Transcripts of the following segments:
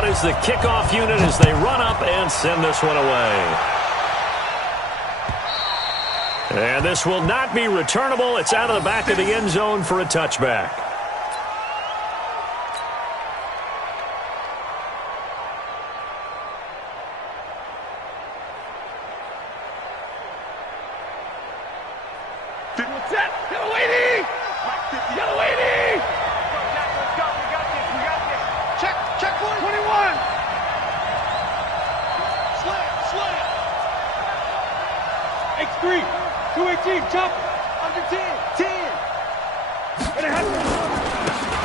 out is the kickoff unit as they run up and send this one away. And this will not be returnable. It's out of the back of the end zone for a touchback.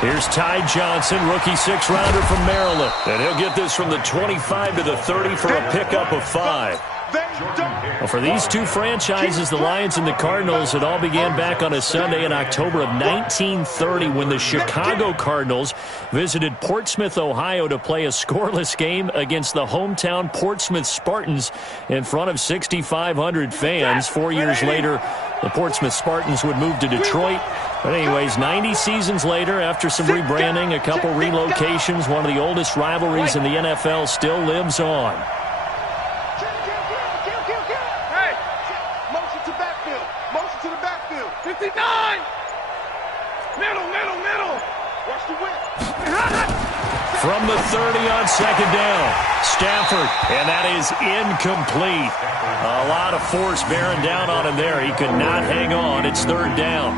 Here's Ty Johnson, rookie six-rounder from Maryland. And he'll get this from the 25 to the 30 for a pickup of 5. Well, for these two franchises, the Lions and the Cardinals, it all began back on a Sunday in October of 1930 when the Chicago Cardinals visited Portsmouth, Ohio to play a scoreless game against the hometown Portsmouth Spartans in front of 6,500 fans. 4 years later, the Portsmouth Spartans would move to Detroit. But anyways, 90 seasons later, after some rebranding, a couple relocations, one of the oldest rivalries in the NFL still lives on. From the 30 on second down, Stafford, and that is incomplete. A lot of force bearing down on him there. He could not hang on. It's third down.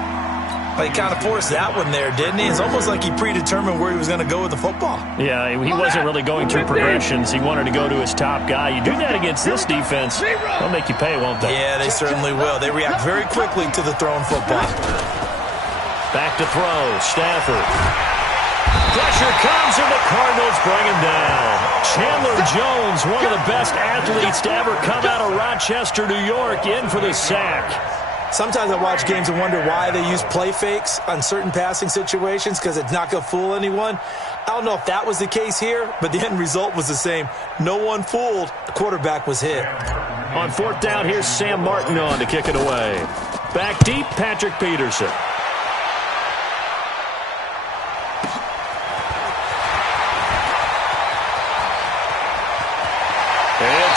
Well, he kind of forced that one there, didn't he? It's almost like he predetermined where he was going to go with the football. Yeah, he wasn't really going through progressions. He wanted to go to his top guy. You do that against this defense, they'll make you pay, won't they? Yeah, they certainly will. They react very quickly to the thrown football. Back to throw, Stafford. Pressure comes, and the Cardinals bring him down. Chandler Jones, one of the best athletes to ever come out of Rochester, New York, in for the sack. Sometimes I watch games and wonder why they use play fakes on certain passing situations, because it's not going to fool anyone. I don't know if that was the case here, but the end result was the same. No one fooled. The quarterback was hit. On fourth down, here's Sam Martin on to kick it away. Back deep, Patrick Peterson.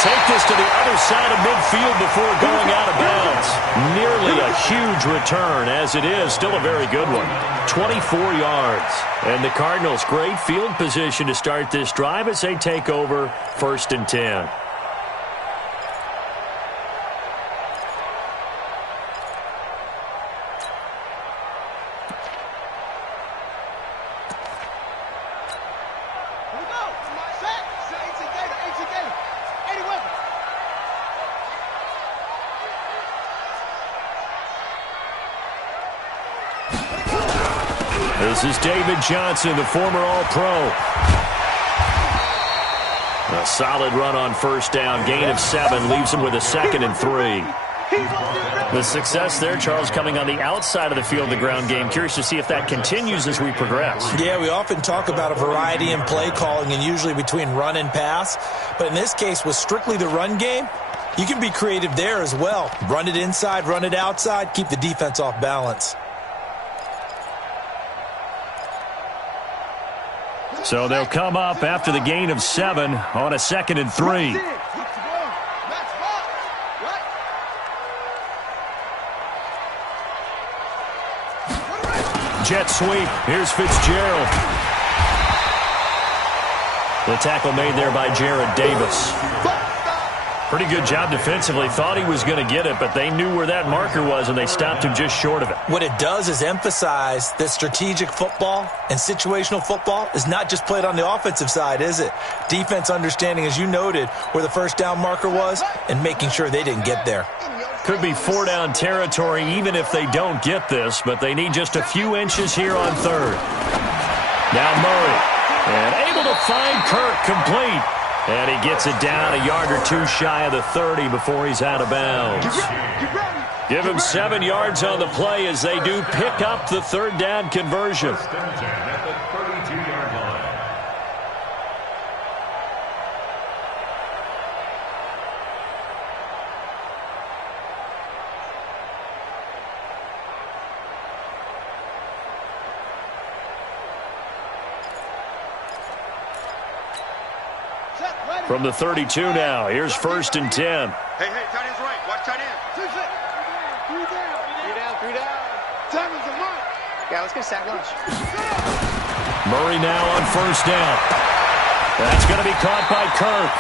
Take this to the other side of midfield before going out of bounds. Nearly a huge return, as it is. Still a very good one. 24 yards. And the Cardinals, great field position to start this drive as they take over 1st and 10. This is David Johnson, the former All-Pro. A solid run on first down. Gain of 7 leaves him with a 2nd and 3. The success there, Charles, coming on the outside of the field, the ground game. Curious to see if that continues as we progress. Yeah, we often talk about a variety in play calling and usually between run and pass. But in this case, with strictly the run game, you can be creative there as well. Run it inside, run it outside, keep the defense off balance. So they'll come up after the gain of 7 on a 2nd and 3. Jet sweep. Here's Fitzgerald. The tackle made there by Jared Davis. Pretty good job defensively. Thought he was going to get it, but they knew where that marker was, and they stopped him just short of it. What it does is emphasize that strategic football and situational football is not just played on the offensive side, is it? Defense understanding, as you noted, where the first down marker was and making sure they didn't get there. Could be 4-down territory even if they don't get this, but they need just a few inches here on 3rd. Now Murray, and able to find Kirk complete. And he gets it down a yard or 2 shy of the 30 before he's out of bounds. Give him 7 yards on the play as they do pick up the 3rd down conversion. From the 32 now, here's 1st and 10. Hey, tight end's right. Watch tight end. 3 down. 3 down. Simon's a mark. Yeah, let's get sack lunch. Murray now on 1st down. That's going to be caught by Kirk.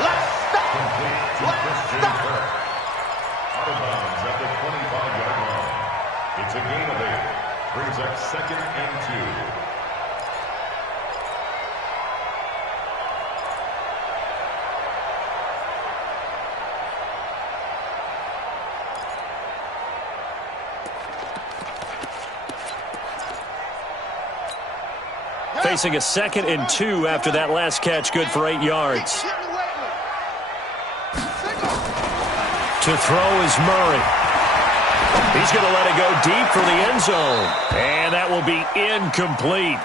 Last stop. Out of bounds at the 25-yard line. It's a gain of 8. Brings up 2nd and 2. Facing a 2nd and 2 after that last catch, good for 8 yards. To throw is Murray. He's going to let it go deep for the end zone. And that will be incomplete.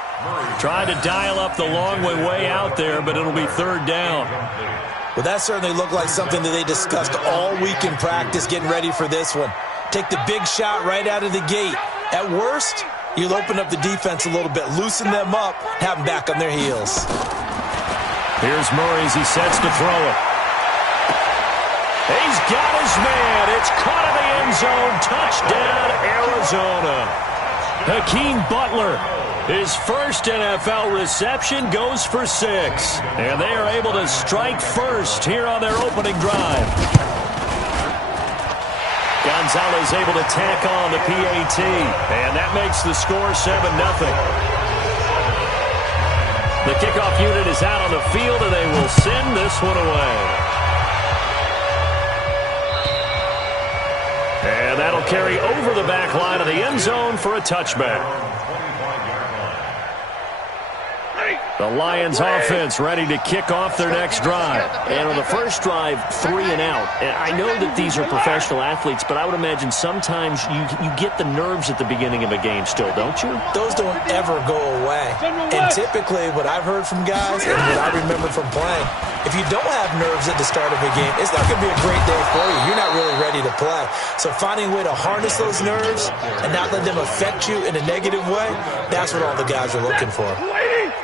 Trying to dial up the long way out there, but it'll be 3rd down. Well, that certainly looked like something that they discussed all week in practice getting ready for this one. Take the big shot right out of the gate. At worst, you'll open up the defense a little bit, loosen them up, have them back on their heels. Here's Murray as he sets to throw it. He's got his man. It's caught in the end zone. Touchdown, Arizona. Hakeem Butler, his first NFL reception, goes for 6. And they are able to strike first here on their opening drive. Gonzalez able to tack on the PAT, and that makes the score 7-0. The kickoff unit is out on the field, and they will send this one away. And that'll carry over the back line of the end zone for a touchback. The Lions offense ready to kick off their next drive. And on the first drive, 3 and out. And I know that these are professional athletes, but I would imagine sometimes you get the nerves at the beginning of a game still, don't you? Those don't ever go away. And typically what I've heard from guys and what I remember from playing, if you don't have nerves at the start of a game, it's not going to be a great day for you. You're not really ready to play. So finding a way to harness those nerves and not let them affect you in a negative way, that's what all the guys are looking for.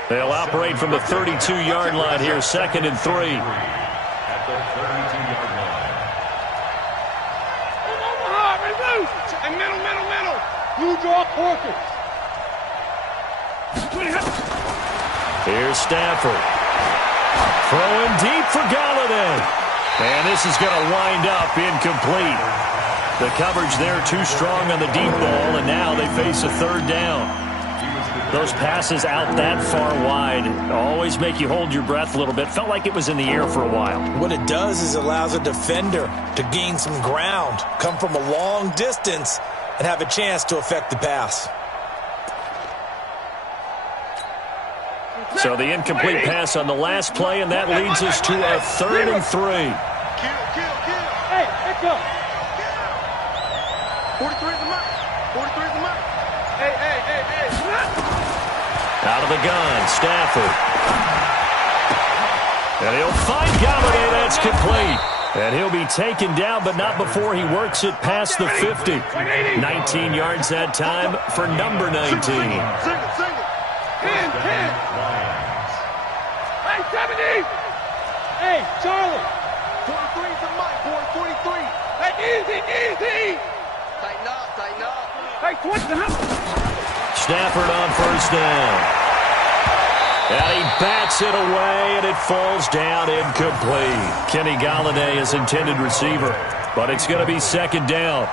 They'll operate from the 32-yard line here, 2nd and 3. At the 32-yard line. And middle. You draw Corker. Here's Stafford. Throwing deep for Galladay. And this is going to wind up incomplete. The coverage there too strong on the deep ball, and now they face a 3rd down. Those passes out that far wide always make you hold your breath a little bit. Felt like it was in the air for a while. What it does is it allows a defender to gain some ground, come from a long distance, and have a chance to affect the pass. So the incomplete pass on the last play, and that leads us to a 3rd and 3. Kill. Hey, let's go. 43 is the mark. 43 is the mark. Hey. Out of the gun, Stafford. And he'll find Galladay. That's complete. And he'll be taken down, but not before he works it past the 50. 19 yards that time for number 19. Single. 10. Hey, 70. Hey, Charlie. 43 is the mark, boy. 43. Hey, easy. Tighten up. Hey, 20. Stafford on 1st down. And he bats it away, and it falls down incomplete. Kenny Galladay is intended receiver, but it's going to be 2nd down.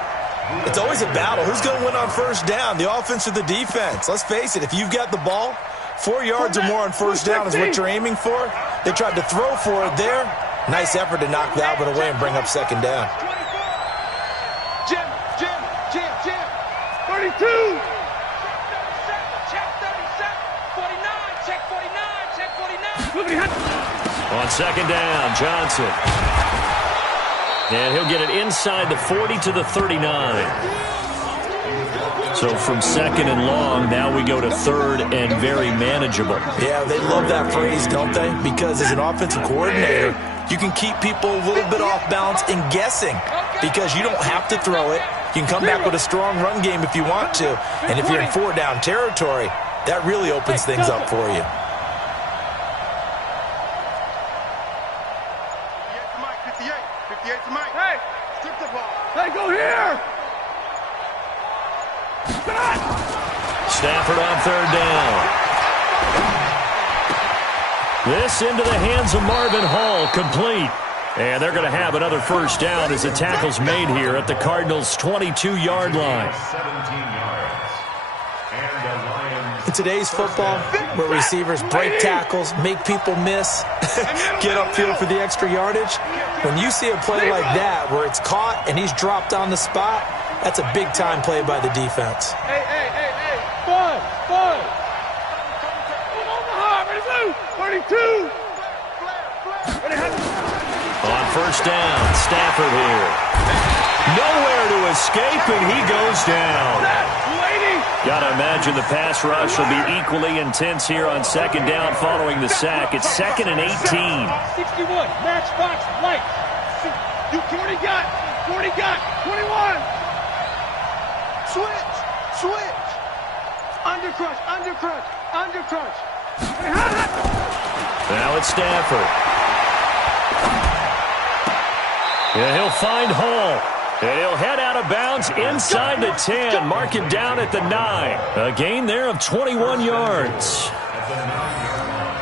It's always a battle. Who's going to win on 1st down, the offense or the defense? Let's face it, if you've got the ball, 4 yards or more on 1st down is what you're aiming for. They tried to throw for it there. Nice effort to knock that one away and bring up 2nd down. Jim. 32. On 2nd down, Johnson. And he'll get it inside the 40 to the 39. So from 2nd and long, now we go to 3rd and very manageable. Yeah, they love that phrase, don't they? Because as an offensive coordinator, you can keep people a little bit off balance and guessing because you don't have to throw it. You can come back with a strong run game if you want to. And if you're in 4 down territory, that really opens things up for you. Hey, strip the ball. Hey, go here. Stafford on third down. This into the hands of Marvin Hall, complete. And they're going to have another first down as the tackle's made here at the Cardinals' 22-yard line. 17 yards. And the Lions. In today's football, where receivers break tackles, make people miss, get upfield for the extra yardage, when you see a play like that where it's caught and he's dropped on the spot, that's a big-time play by the defense. Hey. Fun. Omaha, ready to move. 32. On first down, Stafford here. Nowhere to escape, and he goes down. Got to imagine the pass rush will be equally intense here on second down following the sack. It's 2nd and 18. 61, matchbox, light. You 40 got, 21. Switch. Undercrunch. Now it's Stafford. Yeah, he'll find Hall. And he'll head out of bounds inside the 10. Mark him down at the 9. A gain there of 21 yards. At the 9-yard line.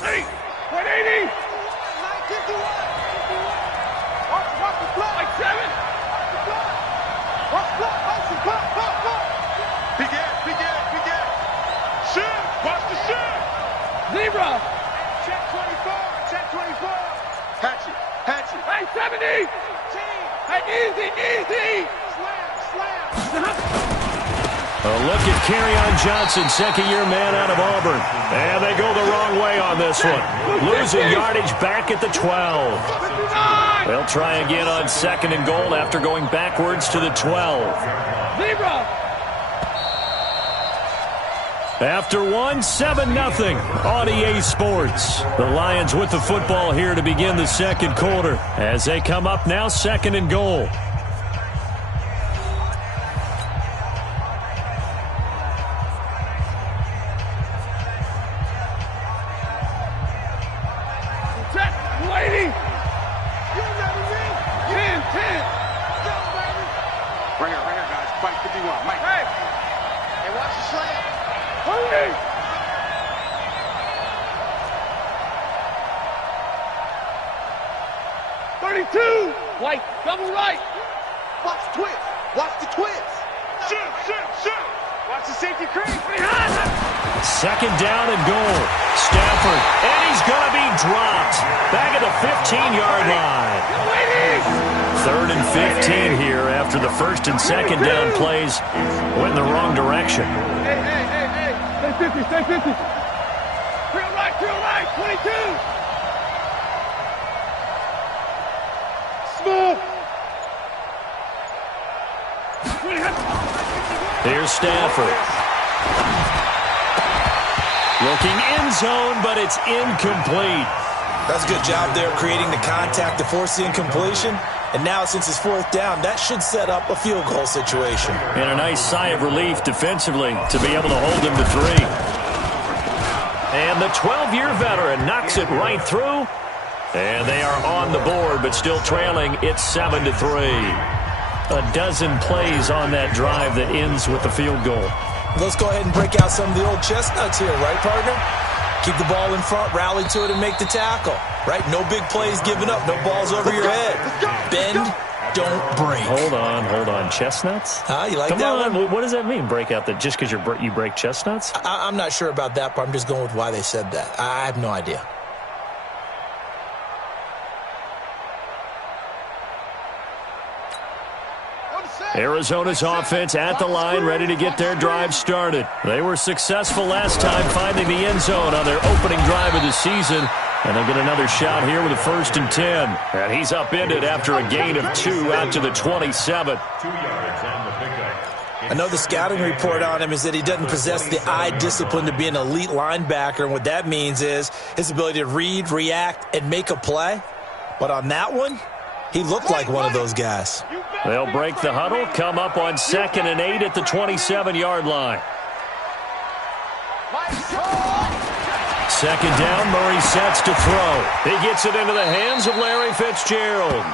Hey, 180. Watch the block. Like 7. Watch the block. Big ass. Shoot. Watch the shoot. Zebra. Check 24. Hatchet. Hey, 70. Hey, easy. Slam. A look at Kerryon Johnson, second-year man out of Auburn. And they go the wrong way on this one. Losing yardage back at the 12. They'll try again on 2nd and goal after going backwards to the 12. Zebra. After one, 7-0 on EA Sports. The Lions with the football here to begin the second quarter as they come up now 2nd and goal. White, double right. Watch the twist. Shoot. Watch the safety creep. Second down and goal. Stafford, and he's going to be dropped. Back at the 15-yard line. 3rd and 15 here after the first and second down plays went in the wrong direction. Hey. Stay 50. Real right, 22. Here's Stafford. Looking end zone, but it's incomplete. That's a good job there creating the contact to force the incompletion. And now, since it's 4th down, that should set up a field goal situation. And a nice sigh of relief defensively to be able to hold him to 3. And the 12-year veteran knocks it right through. And they are on the board, but still trailing. It's 7-3. A dozen plays on that drive that ends with the field goal. Let's go ahead and break out some of the old chestnuts here, right, partner? Keep the ball in front, rally to it, and make the tackle, right? No big plays given up, no balls over your head. Bend, don't break. Hold on. Chestnuts? You like Come that on. one? What does that mean, break out? Just because you break chestnuts? I'm not sure about that, but I'm just going with why they said that. I have no idea. Arizona's offense at the line, ready to get their drive started. They were successful last time finding the end zone on their opening drive of the season. And they'll get another shot here with a 1st and 10. And he's upended after a gain of 2 out to the 27. 2 yards on the pickup. I know the scouting report on him is that he doesn't possess the eye discipline to be an elite linebacker. And what that means is his ability to read, react, and make a play. But on that one, he looked like one of those guys. They'll break the huddle, come up on 2nd and 8 at the 27-yard line. second down, Murray sets to throw. He gets it into the hands of Larry Fitzgerald.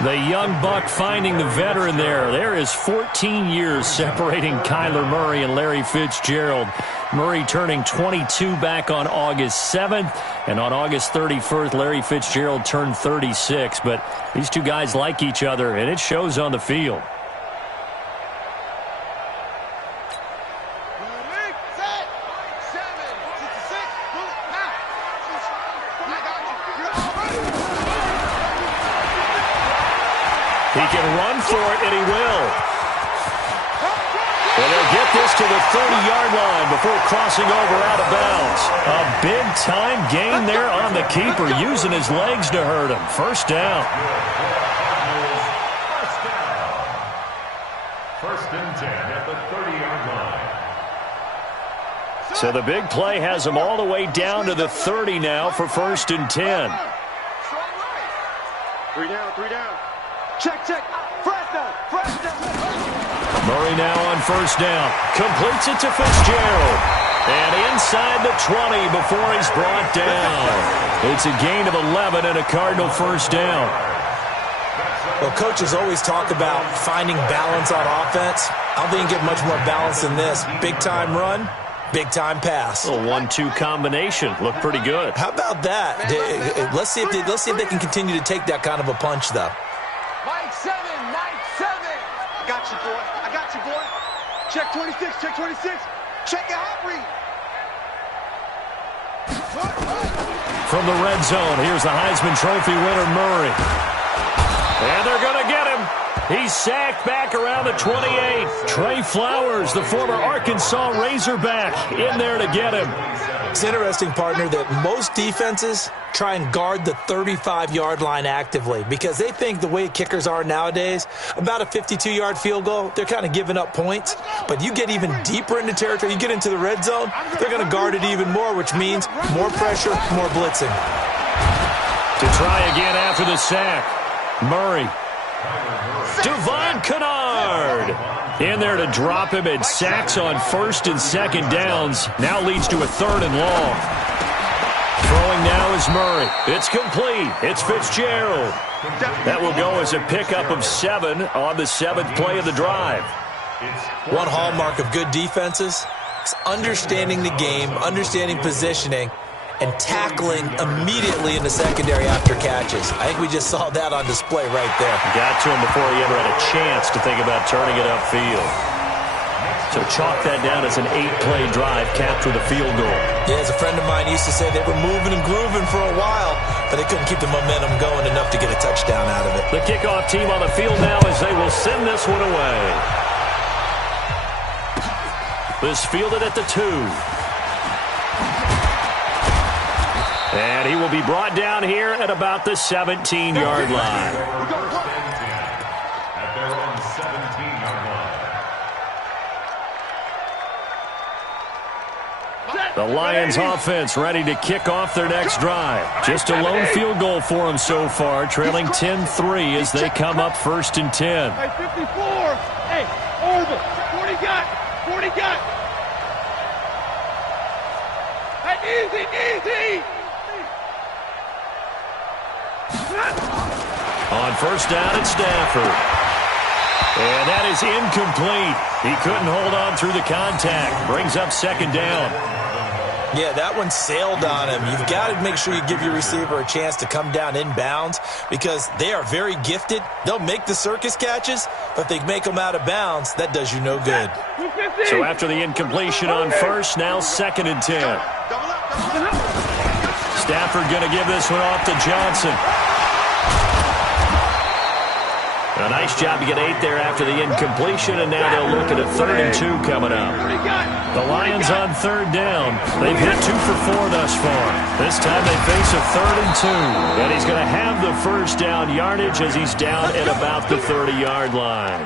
The young buck finding the veteran there. There is 14 years separating Kyler Murray and Larry Fitzgerald. Murray turning 22 back on August 7th, and on August 31st, Larry Fitzgerald turned 36. But these two guys like each other, and it shows on the field. He can run for it, and he will. And they'll get this to the 30-yard line before crossing over out of bounds. A big-time gain there on the keeper, using his legs to hurt him. First down. First and 10 at the 30-yard line. So the big play has him all the way down to the 30 now for first and 10. 3 down, 3 down. Check. Fresh down. Murray now on first down. Completes it to Fitzgerald. And inside the 20 before he's brought down. It's a gain of 11 and a Cardinal first down. Well, coaches always talk about finding balance on offense. I don't think you get much more balance than this. Big-time run, big-time pass. A 1-2 combination. Looked pretty good. How about that? Let's see if they can continue to take that kind of a punch, though. Mike 7. I got you, boy. Check 26. Check your hot read. From the red zone, here's the Heisman Trophy winner, Murray. And they're going to get him. He's sacked back around the 28. Trey Flowers, the former Arkansas Razorback, in there to get him. It's interesting, partner, that most defenses try and guard the 35-yard line actively because they think the way kickers are nowadays, about a 52-yard field goal, they're kind of giving up points. But you get even deeper into territory, you get into the red zone, they're going to guard it even more, which means more pressure, more blitzing. To try again after the sack, Murray. Devon Kennard in there to drop him, and sacks on first and second downs. Now leads to a third and long. Throwing now is Murray. It's complete. It's Fitzgerald. That will go as a pickup of 7 on the 7th play of the drive. One hallmark of good defenses is understanding the game, understanding positioning, and tackling immediately in the secondary after catches. I think we just saw that on display right there. Got to him before he ever had a chance to think about turning it upfield. So chalk that down as an 8-play drive, capture the field goal. Yeah, as a friend of mine used to say, they were moving and grooving for a while, but they couldn't keep the momentum going enough to get a touchdown out of it. The kickoff team on the field now as they will send this one away. This fielded at the 2. And he will be brought down here at about the 17-yard line. At their own 17-yard line. The Lions offense ready to kick off their next drive. Just a lone field goal for them so far, trailing 10-3 as they come up first and 10. Hey, 54. Hey, orbit. 40 got. Hey, easy. On first down, it's Stafford. And that is incomplete. He couldn't hold on through the contact. Brings up second down. Yeah, that one sailed on him. You've got to make sure you give your receiver a chance to come down inbounds because they are very gifted. They'll make the circus catches, but if they make them out of bounds, that does you no good. So after the incompletion on first, now second and 10. Stafford going to give this one off to Johnson. A nice job to get 8 there after the incompletion, and now they'll look at a 3rd and 2 coming up. The Lions on third down. They've hit 2 for 4 thus far. This time they face a 3rd and 2, and he's going to have the first down yardage as he's down at about the 30-yard line.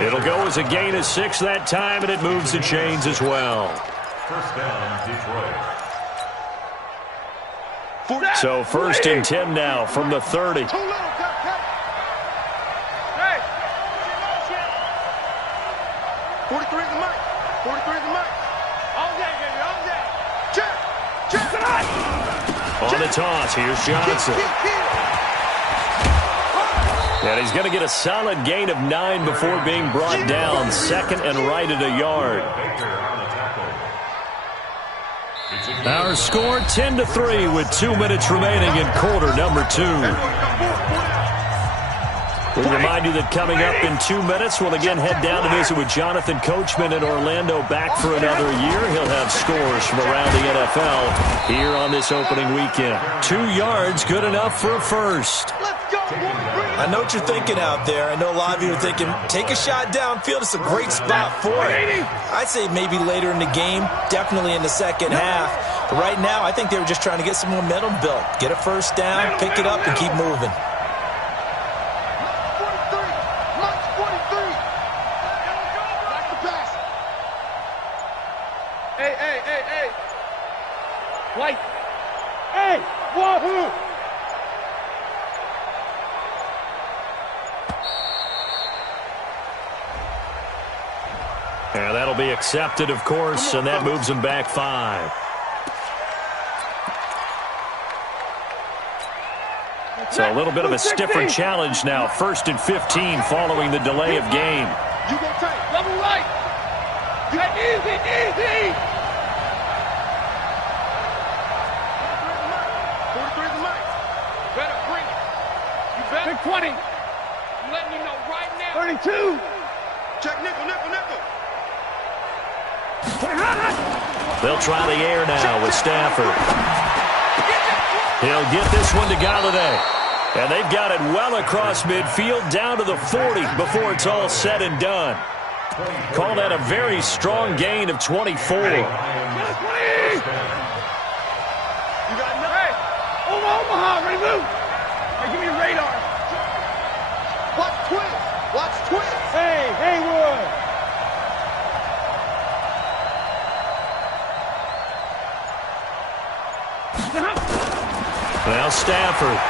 It'll go as a gain of 6 that time, and it moves the chains as well. First down, Detroit. So first and 10 now from the 30. 43 is the mic. 43 is the mic. All day, baby, all day. On the toss, here's Johnson. And he's going to get a solid gain of 9 before being brought down. Second and right at a yard. Our score 10-3 with 2 minutes remaining in quarter number 2. We remind you that coming up in 2 minutes, we'll again head down to visit with Jonathan Coachman in Orlando, back for another year. He'll have scores from around the NFL here on this opening weekend. 2 yards, good enough for a first. I know what you're thinking out there. I know a lot of you are thinking, take a shot downfield. It's a great spot for it. I'd say maybe later in the game, definitely in the second half. But right now, I think they were just trying to get some momentum built. Get a first down, pick it up, and keep moving. Hey. White. Hey, wahoo! And that'll be accepted, of course, and that moves them back 5. So a little bit of a stiffer challenge now. 1st and 15 following the delay of game. You go tight. Double right. Easy. 43 is the max. Better bring it. You better. Big 20. I'm letting you know right now. 32. Check nickel. They'll try the air now with Stafford. He'll get this one to Galladay. And they've got it well across midfield down to the 40 before it's all said and done. Call that a very strong gain of 24. You got enough. Hey, Omaha, ready to move. Hey, give me your radar. Watch twist. Hey, Haywood. Well, Stafford.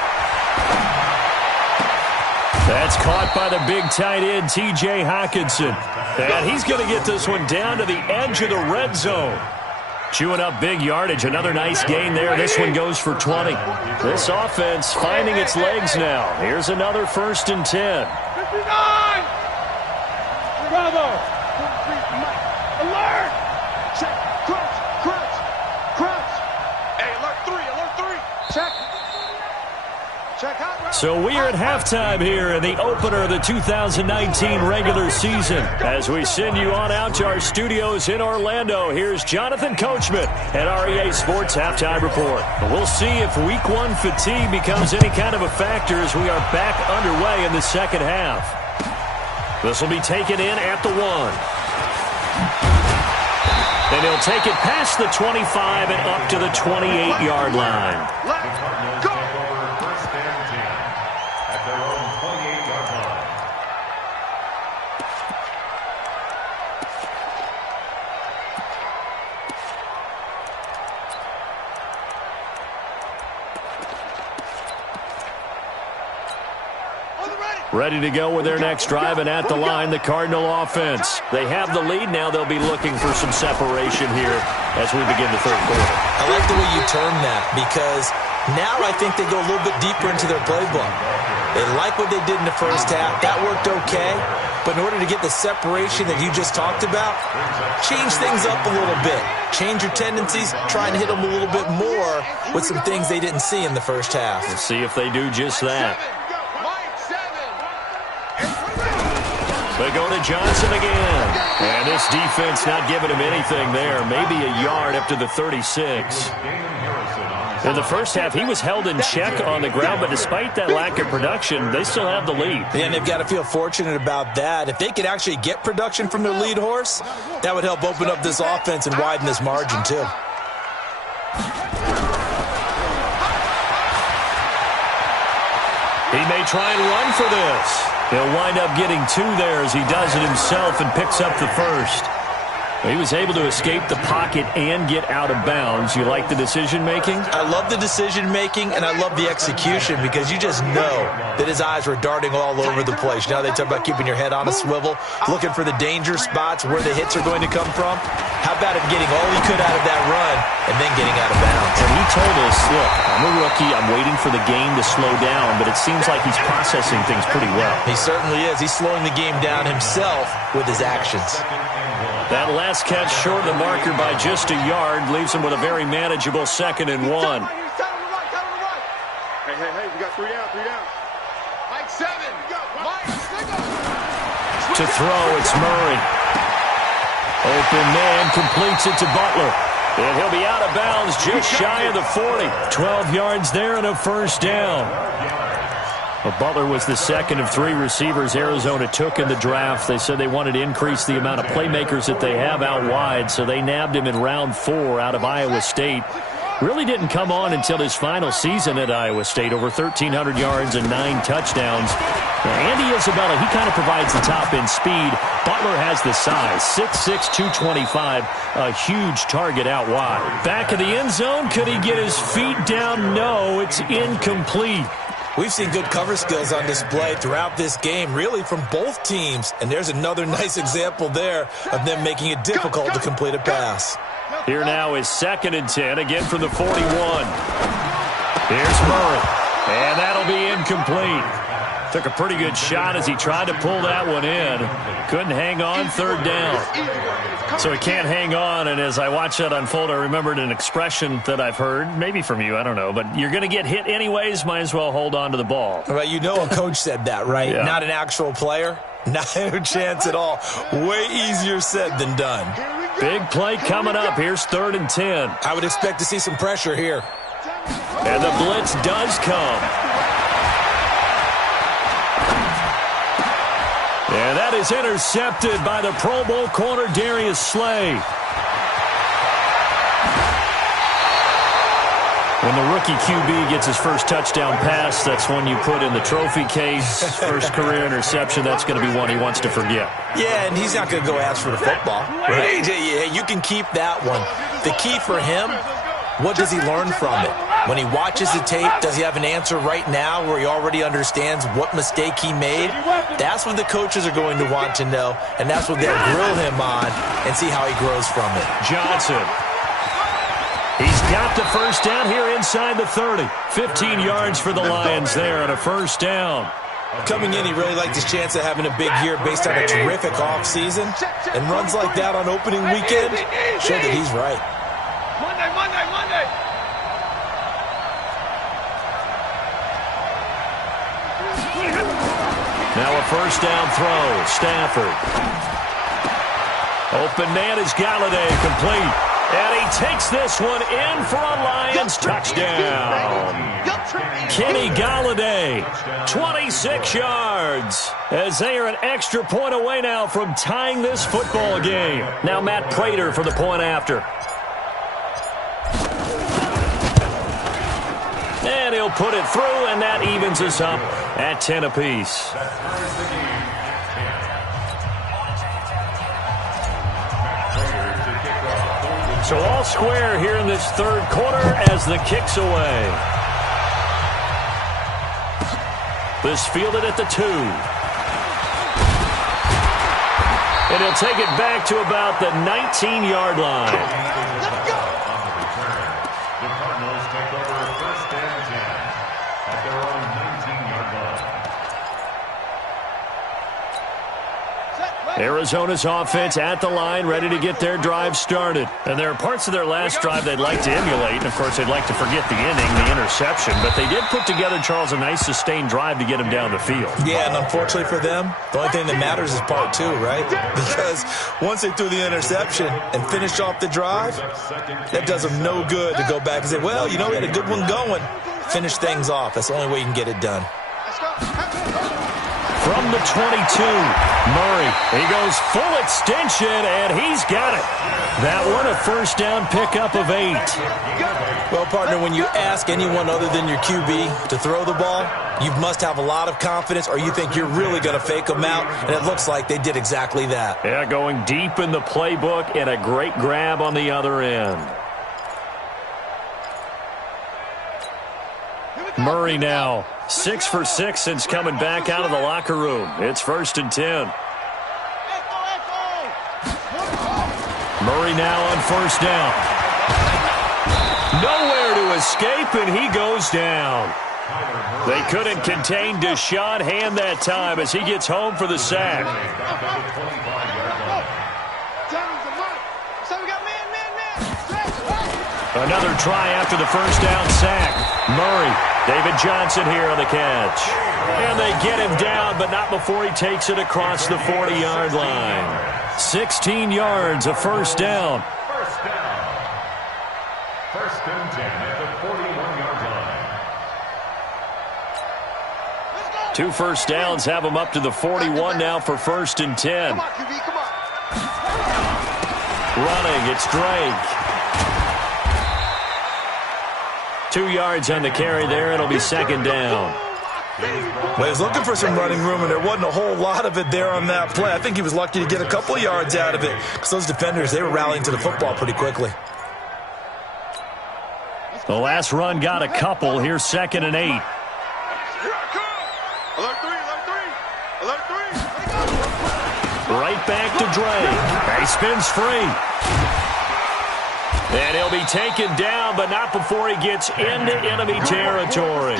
That's caught by the big tight end, T.J. Hockenson. And he's going to get this one down to the edge of the red zone. Chewing up big yardage. Another nice gain there. This one goes for 20. This offense finding its legs now. Here's another 1st and 10. 59! Bravo! Alert! Check. Crunch. Hey, alert 3. Check. So we are at halftime here in the opener of the 2019 regular season. As we send you on out to our studios in Orlando, here's Jonathan Coachman at REA Sports Halftime Report. We'll see if Week 1 fatigue becomes any kind of a factor as we are back underway in the second half. This will be taken in at the 1. And he'll take it past the 25 and up to the 28-yard line. Let's go! Ready to go with their next drive, and at the line, the Cardinal offense. They have the lead now. They'll be looking for some separation here as we begin the third quarter. I like the way you term that, because now I think they go a little bit deeper into their playbook. They like what they did in the first half. That worked okay. But in order to get the separation that you just talked about, change things up a little bit. Change your tendencies. Try and hit them a little bit more with some things they didn't see in the first half. We'll see if they do just that. They go to Johnson again. And this defense not giving him anything there. Maybe a yard up to the 36. In the first half, he was held in check on the ground, but despite that lack of production, they still have the lead. And they've got to feel fortunate about that. If they could actually get production from their lead horse, that would help open up this offense and widen this margin, too. He may try and run for this. He'll wind up getting 2 there as he does it himself and picks up the first. He was able to escape the pocket and get out of bounds. You like the decision-making? I love the decision-making, and I love the execution, because you just know that his eyes were darting all over the place. Now they talk about keeping your head on a swivel, looking for the danger spots where the hits are going to come from. How about him getting all he could out of that run and then getting out of bounds? And he he told us, look, I'm a rookie. I'm waiting for the game to slow down, but it seems like he's processing things pretty well. He certainly is. He's slowing the game down himself with his actions. That last catch short of the marker by just a yard leaves him with a very manageable 2nd and 1. Hey, we got 3 down, 3 down. Mike 7. Mike, to throw, it's Murray. Open man completes it to Butler. And he'll be out of bounds just shy of the 40. 12 yards there and a first down. Well, Butler was the second of 3 receivers Arizona took in the draft. They said they wanted to increase the amount of playmakers that they have out wide, so they nabbed him in round 4 out of Iowa State. Really didn't come on until his final season at Iowa State, over 1,300 yards and 9 touchdowns. Now, Andy Isabella, he kind of provides the top-end speed. Butler has the size, 6'6", 225, a huge target out wide. Back of the end zone, could he get his feet down? No, it's incomplete. We've seen good cover skills on display throughout this game, really from both teams. And there's another nice example there of them making it difficult to complete a pass. Here now is 2nd and 10, again from the 41. Here's Murray, and that'll be incomplete. Took a pretty good shot as he tried to pull that one in. Couldn't hang on, 3rd down. So he can't hang on, and as I watched that unfold, I remembered an expression that I've heard, maybe from you, I don't know, but you're going to get hit anyways, might as well hold on to the ball. Well, you know a coach said that, right? Yeah. Not an actual player. Not a chance at all. Way easier said than done. Big play coming up. Here's 3rd and 10. I would expect to see some pressure here. And the blitz does come. And that is intercepted by the Pro Bowl corner Darius Slay. When the rookie QB gets his first touchdown pass, that's one you put in the trophy case. First career interception, that's going to be one he wants to forget. Yeah, and he's not going to go ask for the football. Right? Yeah, you can keep that one. The key for him, what does he learn from it? When he watches the tape, does he have an answer right now where he already understands what mistake he made? That's what the coaches are going to want to know, and that's what they'll grill him on and see how he grows from it. Johnson. He's got the first down here inside the 30. 15 yards for the Lions there and a first down. Coming in, he really liked his chance of having a big year based on a terrific offseason. And runs like that on opening weekend show that he's right. Monday. Now a first down throw. Stafford. Open man is Galladay, complete. And he takes this one in for a Lions touchdown. Kenny Galladay, 26 yards, as they are an extra point away now from tying this football game. Now Matt Prater for the point after. And he'll put it through, and that evens us up at 10 apiece. So all square here in this 3rd quarter as the kick's away. This fielded at the 2. And he'll take it back to about the 19-yard line. Let's go. On the return, the Cardinals take over 1st and 10 at their own 19-yard line. Arizona's offense at the line, ready to get their drive started. And there are parts of their last drive they'd like to emulate. And, of course, they'd like to forget the inning, the interception. But they did put together, Charles, a nice sustained drive to get him down the field. Yeah, and unfortunately for them, the only thing that matters is part 2, right? Because once they threw the interception and finished off the drive, that does them no good to go back and say, well, you know, we had a good one going. Finish things off. That's the only way you can get it done. From the 22, Murray. He goes full extension, and he's got it. That one, a first down pickup of 8. Well, partner, when you ask anyone other than your QB to throw the ball, you must have a lot of confidence, or you think you're really going to fake them out, and it looks like they did exactly that. Yeah, going deep in the playbook, and a great grab on the other end. Murray now 6 for 6 since coming back out of the locker room. It's 1st and 10. Murray now on first down. Nowhere to escape, and he goes down. They couldn't contain Deshaun Hand that time as he gets home for the sack. Another try after the first down sack. Murray, David Johnson here on the catch. And they get him down, but not before he takes it across the 40-yard line. 16 yards, a first down. First and 10 at the 41-yard line. 2 first downs have him up to the 41 now for first and 10. Come on, QB, come on. Running, it's Drake. 2 yards on the carry there. It'll be second down. Well, he was looking for some running room, and there wasn't a whole lot of it there on that play. I think he was lucky to get a couple of yards out of it because those defenders, they were rallying to the football pretty quickly. The last run got a couple. Here's second and 8. Right back to Drake. He spins free. And he'll be taken down, but not before he gets into enemy territory.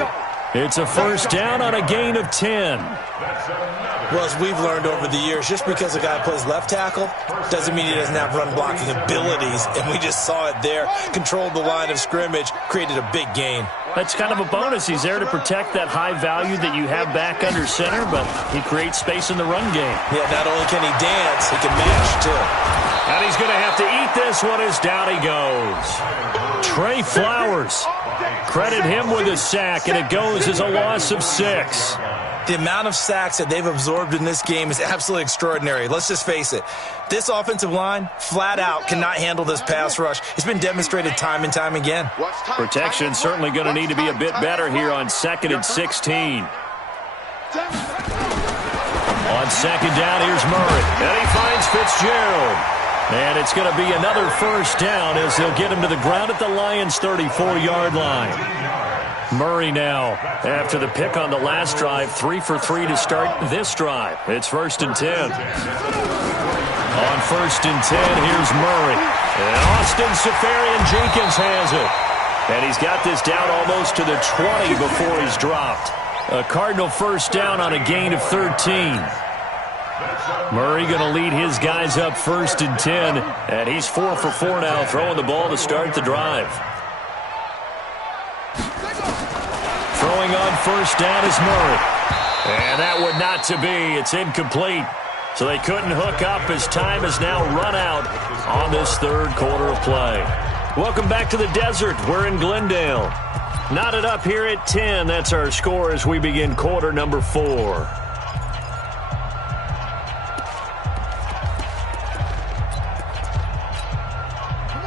It's a first down on a gain of 10. Well, as we've learned over the years, just because a guy plays left tackle doesn't mean he doesn't have run-blocking abilities, and we just saw it there. Controlled the line of scrimmage, created a big gain. That's kind of a bonus. He's there to protect that high value that you have back under center, but he creates space in the run game. Yeah, not only can he dance, he can mash, too. And he's going to have to eat this one as down he goes. Trey Flowers. Credit him with a sack, and it goes as a loss of 6. The amount of sacks that they've absorbed in this game is absolutely extraordinary. Let's just face it. This offensive line, flat out, cannot handle this pass rush. It's been demonstrated time and time again. Protection certainly going to need to be a bit better here on second and 16. On second down, here's Murray. And he finds Fitzgerald. And it's going to be another first down as they'll get him to the ground at the Lions' 34-yard line. Murray now, after the pick on the last drive, 3 for 3 to start this drive. It's first and 10. On first and 10, here's Murray. And Austin Seferian-Jenkins has it. And he's got this down almost to the 20 before he's dropped. A Cardinal first down on a gain of 13. Murray going to lead his guys up first and 10. And he's 4 for 4 now, throwing the ball to start the drive. Throwing on first down is Murray. And that would not to be. It's incomplete. So they couldn't hook up as time has now run out on this third quarter of play. Welcome back to the desert. We're in Glendale. Knotted up here at 10. That's our score as we begin quarter number 4.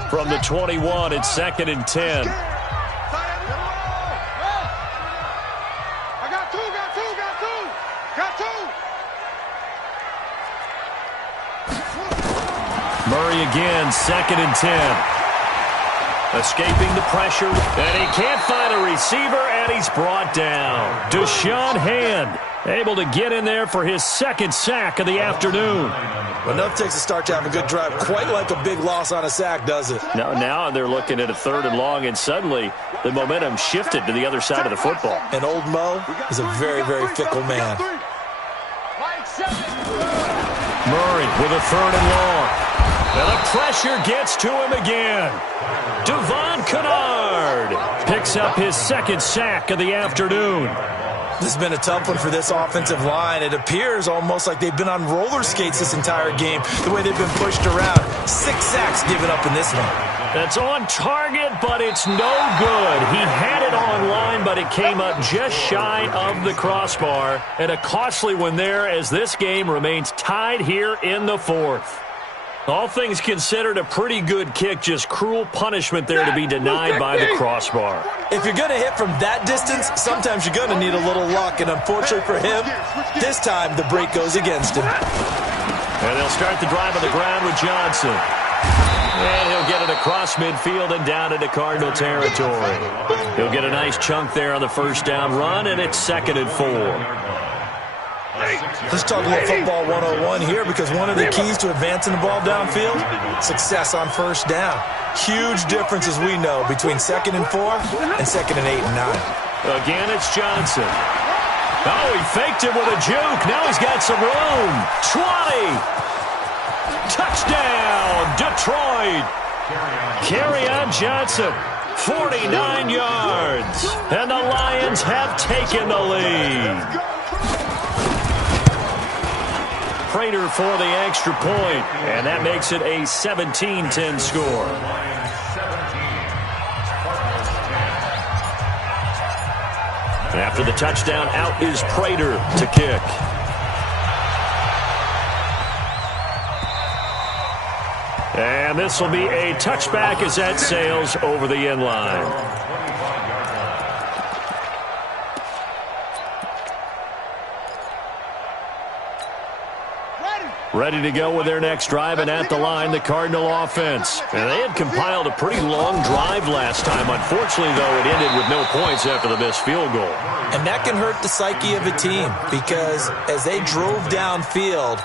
From the 21, it's second and 10. Murray again, second and 10. Escaping the pressure, and he can't find a receiver, and he's brought down. Deshaun Hand able to get in there for his second sack of the afternoon. Well, enough takes a start to have a good drive, quite like a big loss on a sack, does it? Now they're looking at a third and long, and suddenly the momentum shifted to the other side of the football. And old Mo is a very, very fickle man. Murray with a third and long. And the pressure gets to him again. Devon Kennard picks up his second sack of the afternoon. This has been a tough one for this offensive line. It appears almost like they've been on roller skates this entire game, the way they've been pushed around. 6 sacks given up in this one. That's on target, but it's no good. He had it on line, but it came up just shy of the crossbar. And a costly one there as this game remains tied here in the fourth. All things considered, a pretty good kick, just cruel punishment there to be denied by the crossbar. If you're going to hit from that distance, sometimes you're going to need a little luck, and unfortunately for him, this time the break goes against him. And they'll start the drive on the ground with Johnson. And he'll get it across midfield and down into Cardinal territory. He'll get a nice chunk there on the first down run, and it's second and 4. Let's talk a little football 101 here, because one of the keys to advancing the ball downfield, success on first down. Huge difference, as we know, between 2nd and 4 and 2nd and 8 and 9. Again, it's Johnson. Oh, he faked it with a juke. Now he's got some room. 20. Touchdown, Detroit. Kerryon Johnson, 49 yards. And the Lions have taken the lead. Prater for the extra point, and that makes it a 17-10 score. After the touchdown, out is Prater to kick. And this will be a touchback as that sails over the end line. Ready to go with their next drive, and at the line, the Cardinal offense. And they had compiled a pretty long drive last time. Unfortunately, though, it ended with no points after the missed field goal. And that can hurt the psyche of a team, because as they drove downfield,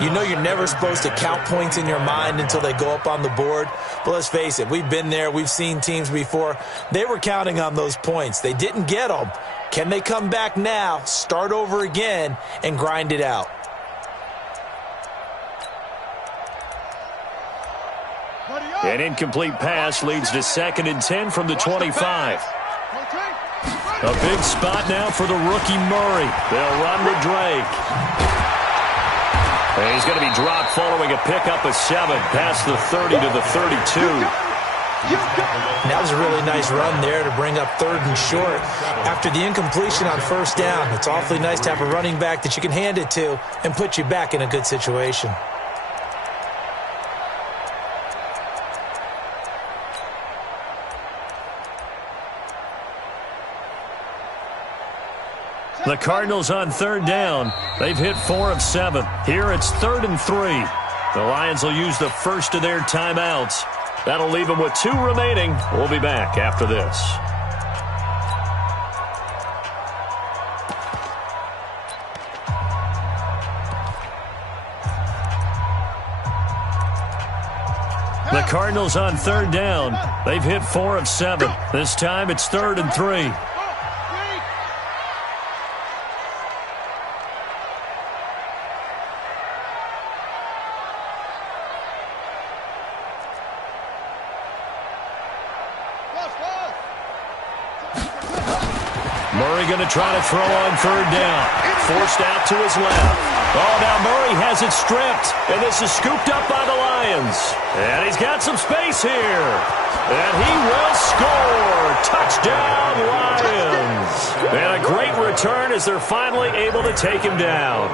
you know you're never supposed to count points in your mind until they go up on the board. But let's face it, we've been there. We've seen teams before. They were counting on those points. They didn't get them. Can they come back now, start over again, and grind it out? An incomplete pass leads to 2nd and 10 from the 25. A big spot now for the rookie Murray. They'll run to Drake. And he's going to be dropped following a pickup of 7 past the 30 to the 32. That was a really nice run there to bring up 3rd and short. After the incompletion on first down, it's awfully nice to have a running back that you can hand it to and put you back in a good situation. The Cardinals on 3rd down. They've hit 4 of 7. Here it's 3rd and 3. The Lions will use the first of their timeouts. That'll leave them with 2 remaining. We'll be back after this. The Cardinals on 3rd down. They've hit 4 of 7. This time it's 3rd and 3. Murray going to try to throw on 3rd down. Forced out to his left. Oh, now Murray has it stripped. And this is scooped up by the Lions. And he's got some space here. And he will score. Touchdown, Lions. And a great return as they're finally able to take him down.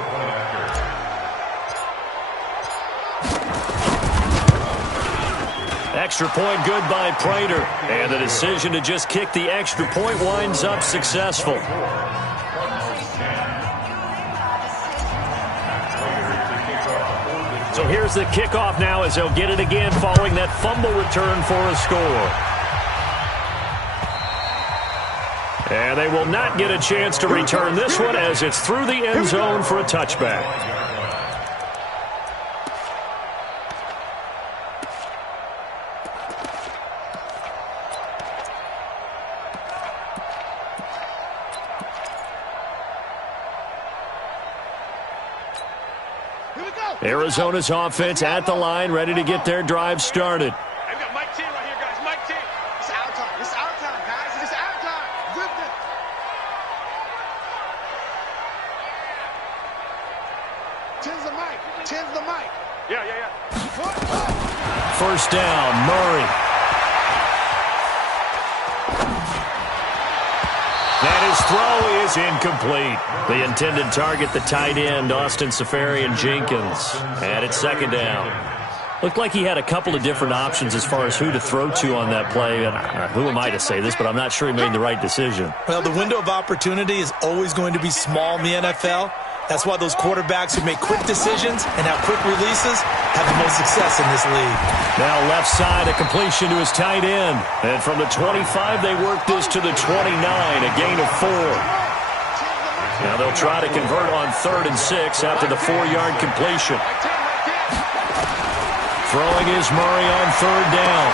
Extra point good by Prater. And the decision to just kick the extra point winds up successful. So here's the kickoff now as they'll get it again following that fumble return for a score. And they will not get a chance to return this one as it's through the end zone for a touchback. Arizona's offense at the line, ready to get their drive started. I've got Mike T right here, guys. Mike T. It's our time. It's our time, guys. It's our time. Tens the mic. Tens the mic. Yeah. First down, Murray. And his throw is incomplete. The intended target, the tight end, Austin Safarian-Jenkins. And it's 2nd down. Looked like he had a couple of different options as far as who to throw to on that play. And who am I to say this, but I'm not sure he made the right decision. Well, the window of opportunity is always going to be small in the NFL. That's why those quarterbacks who make quick decisions and have quick releases have the most success in this league. Now left side, a completion to his tight end. And from the 25, they work this to the 29, a gain of 4. Now they'll try to convert on 3rd and 6 after the 4-yard completion. Throwing is Murray on 3rd down.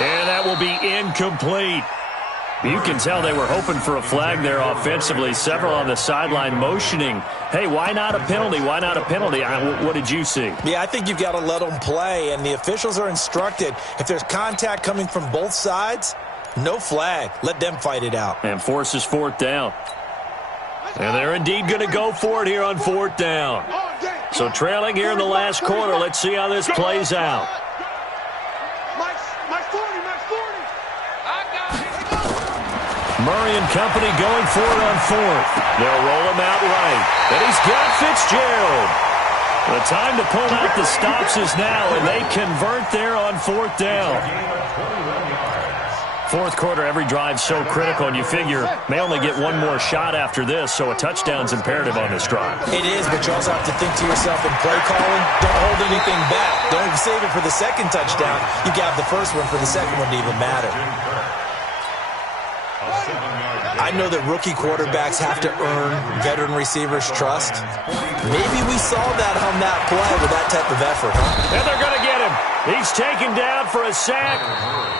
And that will be incomplete. You can tell they were hoping for a flag there offensively. Several on the sideline motioning, hey, why not a penalty? Why not a penalty? What did you see? Yeah, I think you've got to let them play, and the officials are instructed, if there's contact coming from both sides, no flag. Let them fight it out. And forces 4th down. And they're indeed going to go for it here on 4th down. So trailing here in the last quarter. Let's see how this plays out. Murray and company going for it on 4th. They'll roll him out right. And he's got Fitzgerald. The time to pull out the stops is now, and they convert there on 4th down. 4th quarter, every drive so critical, and you figure may only get one more shot after this, so a touchdown's imperative on this drive. It is, but you also have to think to yourself in play calling, don't hold anything back. Don't save it for the second touchdown. You got the first one for the second one to even matter. I know that rookie quarterbacks have to earn veteran receivers' trust. Maybe we saw that on that play with that type of effort, huh? And they're going to get him. He's taken down for a sack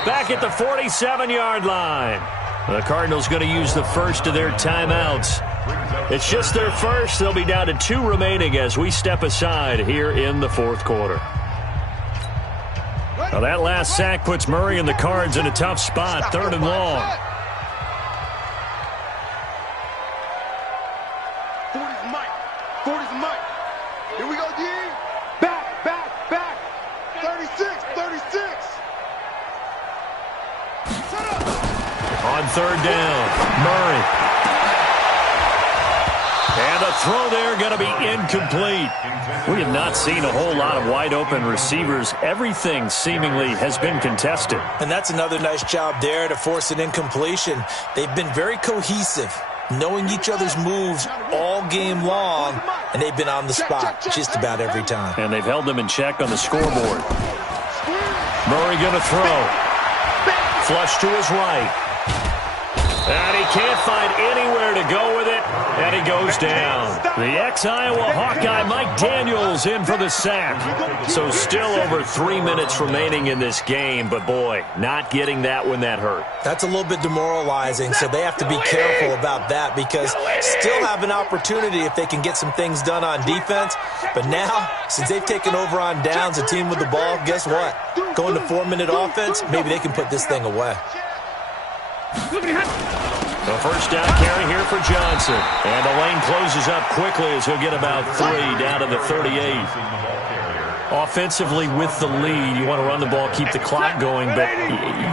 back at the 47-yard line. The Cardinals going to use the first of their timeouts. It's just their first. They'll be down to 2 remaining as we step aside here in the 4th quarter. Now that last sack puts Murray and the Cards in a tough spot, 3rd and long. 40's Mike. Here we go, D. Back, back, back. 36, 36. On 3rd down, Murray. And the throw there going to be incomplete. We have not seen a whole lot of wide-open receivers. Everything seemingly has been contested. And that's another nice job there to force an incompletion. They've been very cohesive, knowing each other's moves all game long, and they've been on the spot just about every time. And they've held them in check on the scoreboard. Murray going to throw. Flush to his right. And he can't find anywhere to go with it, and he goes down. The ex-Iowa Hawkeye Mike Daniels in for the sack. So still over 3 minutes remaining in this game, but boy, not getting that when that hurt. That's a little bit demoralizing, so they have to be careful about that because still have an opportunity if they can get some things done on defense. But now, since they've taken over on downs, a team with the ball, guess what? Going to 4-minute offense, maybe they can put this thing away. The first down carry here for Johnson. And the lane closes up quickly as he'll get about 3 down to the 38. Offensively with the lead, you want to run the ball, keep the clock going, but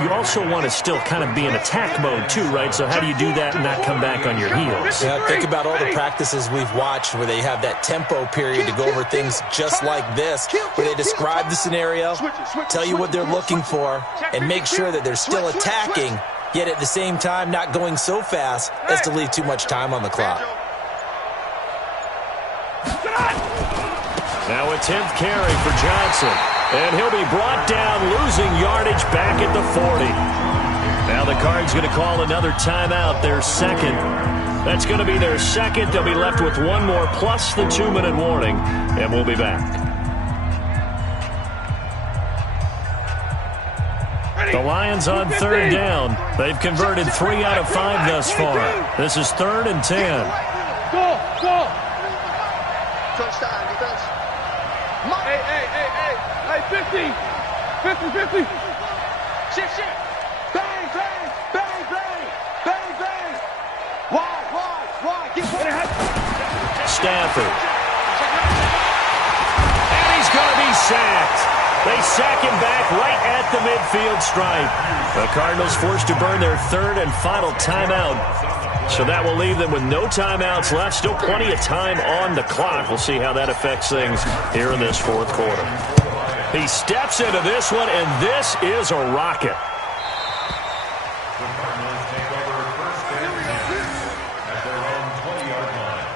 you also want to still kind of be in attack mode too, right? So how do you do that and not come back on your heels? Yeah, think about all the practices we've watched where they have that tempo period to go over things just like this, where they describe the scenario, tell you what they're looking for, and make sure that they're still attacking, yet at the same time not going so fast as to leave too much time on the clock. Now a 10th carry for Johnson. And he'll be brought down, losing yardage back at the 40. Now the Cards going to call another timeout, their second. That's going to be their second. They'll be left with one more plus the 2-minute warning. And we'll be back. The Lions on 3rd down. They've converted 3 out of 5 thus far. This is 3rd and 10. Go, go. Touchdown, defense. Hey, 50. Shit. Bang, bang, bang, bang, bang, bang. Wide. Get it. Stafford. And he's going to be sacked. They sack him back right at the midfield stripe. The Cardinals forced to burn their 3rd and final timeout. So that will leave them with no timeouts left. Still plenty of time on the clock. We'll see how that affects things here in this 4th quarter. He steps into this one, and this is a rocket. The Cardinals take over first and 10 at their own 20-yard line.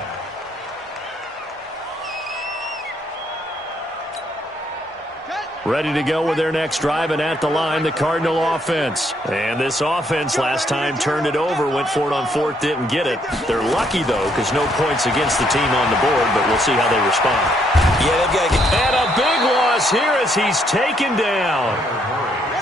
ready to go with their next drive, and at the line, the Cardinal offense. And this offense last time turned it over, went for it on fourth, didn't get it. They're lucky, though, because no points against the team on the board, but we'll see how they respond. Yeah, they've got to get... And a big loss here as he's taken down.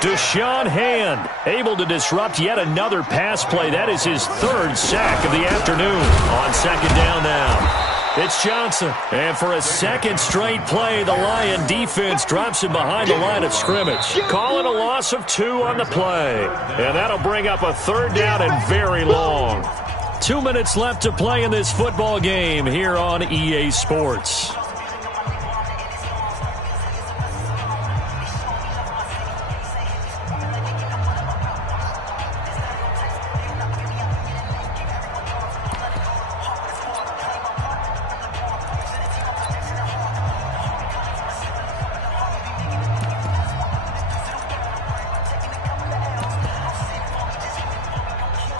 Deshaun Hand able to disrupt yet another pass play. That is his third sack of the afternoon. On second down now. It's Johnson. And for a second straight play, the Lion defense drops him behind the line of scrimmage. Call it a loss of 2 on the play. And that'll bring up a third down and very long. 2 minutes left to play in this football game here on EA Sports.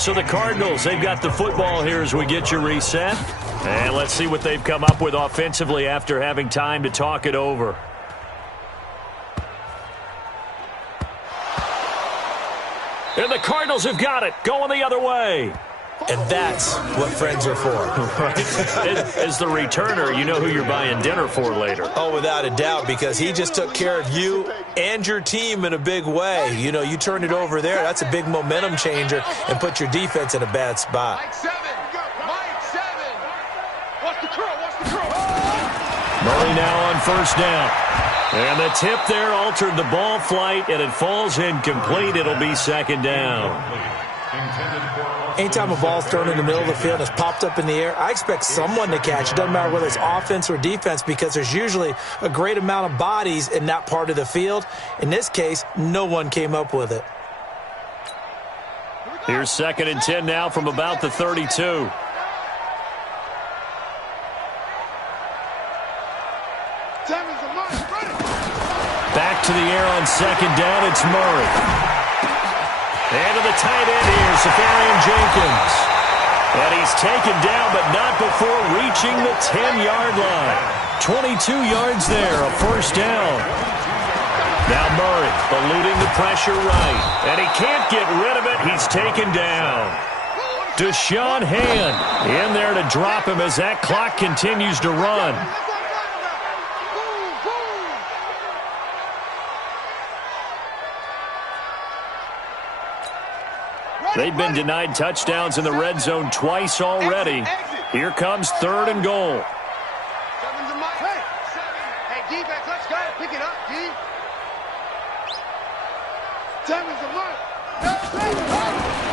So the Cardinals, they've got the football here as we get you reset. And let's see what they've come up with offensively after having time to talk it over. And the Cardinals have got it, going the other way. And that's what friends are for. Right. As the returner, you know who you're buying dinner for later. Oh, without a doubt, because he just took care of you and your team in a big way. You know, you turned it over there. That's a big momentum changer and put your defense in a bad spot. Mike 7. Watch the curl. Murray now on first down. And the tip there altered the ball flight, and it falls incomplete. It'll be second down. Anytime a ball's thrown in the middle of the field and it's popped up in the air, I expect someone to catch it. Doesn't matter whether it's offense or defense, because there's usually a great amount of bodies in that part of the field. In this case, no one came up with it. Here's 2nd and 10 now from about the 32. Back to the air on second down, it's Murray. And to the tight end here, Safarian Jenkins. And he's taken down, but not before reaching the 10-yard line. 22 yards there, a first down. Now Murray eluding the pressure right. And he can't get rid of it. He's taken down. Deshaun Hand in there to drop him as that clock continues to run. They've been denied touchdowns in the red zone twice already. Here comes 3rd and goal. Hey, defense, let's go. Pick it up, D.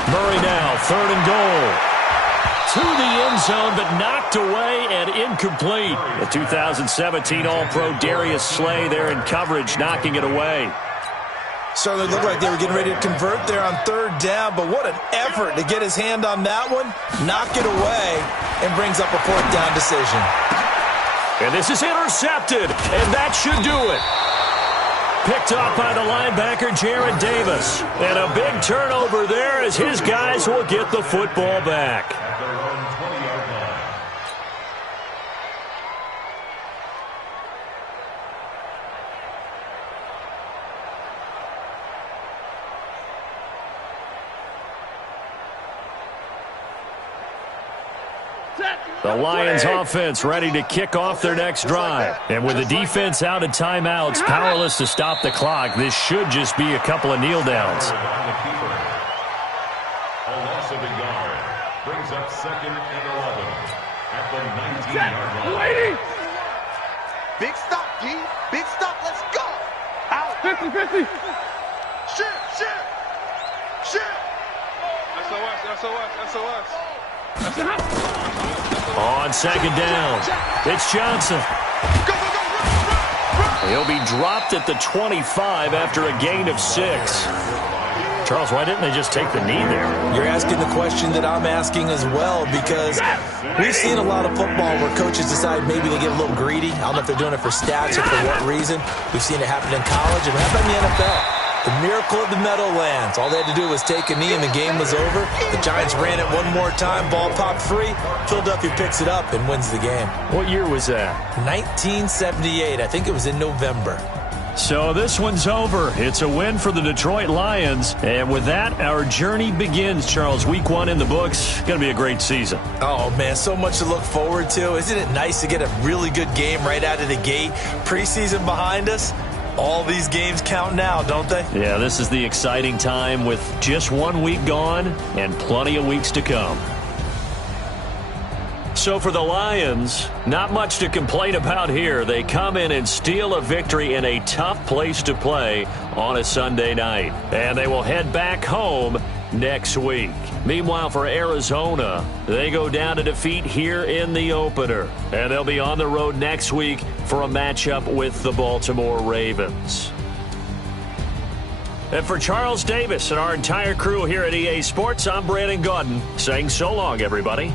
Murray now, 3rd and goal. To the end zone, but knocked away and incomplete. The 2017 All-Pro Darius Slay there in coverage, knocking it away. Certainly looked like they were getting ready to convert there on 3rd down, but what an effort to get his hand on that one, knock it away, and brings up a 4th down decision. And this is intercepted, and that should do it. Picked off by the linebacker, Jared Davis. And a big turnover there as his guys will get the football back. The Lions offense ready to kick off their next drive. And with the defense out of timeouts, powerless to stop the clock, this should just be a couple of kneel downs. A loss of a yard brings up 2nd and 11 at the 19-yard line. Big stop, D. Big stop. Let's go. Out. 50-50. Shit. SOS. On second down, it's Johnson. He'll be dropped at the 25 after a gain of 6. Charles, why didn't they just take the knee there? You're asking the question that I'm asking as well, because we've seen a lot of football where coaches decide maybe they get a little greedy. I don't know if they're doing it for stats or for what reason. We've seen it happen in college and happen in the NFL. The miracle of the Meadowlands. All they had to do was take a knee and the game was over. The Giants ran it one more time. Ball popped free. Philadelphia picks it up and wins the game. What year was that? 1978. I think it was in November. So this one's over. It's a win for the Detroit Lions. And with that, our journey begins, Charles. Week 1 in the books. Going to be a great season. Oh, man, so much to look forward to. Isn't it nice to get a really good game right out of the gate? Preseason behind us. All these games count now, don't they? Yeah, this is the exciting time with just 1 week gone and plenty of weeks to come. So for the Lions, not much to complain about here. They come in and steal a victory in a tough place to play on a Sunday night. And they will head back home next week. Meanwhile, for Arizona, they go down to defeat here in the opener. And they'll be on the road next week for a matchup with the Baltimore Ravens. And for Charles Davis and our entire crew here at EA Sports, I'm Brandon Gaudin saying so long, everybody.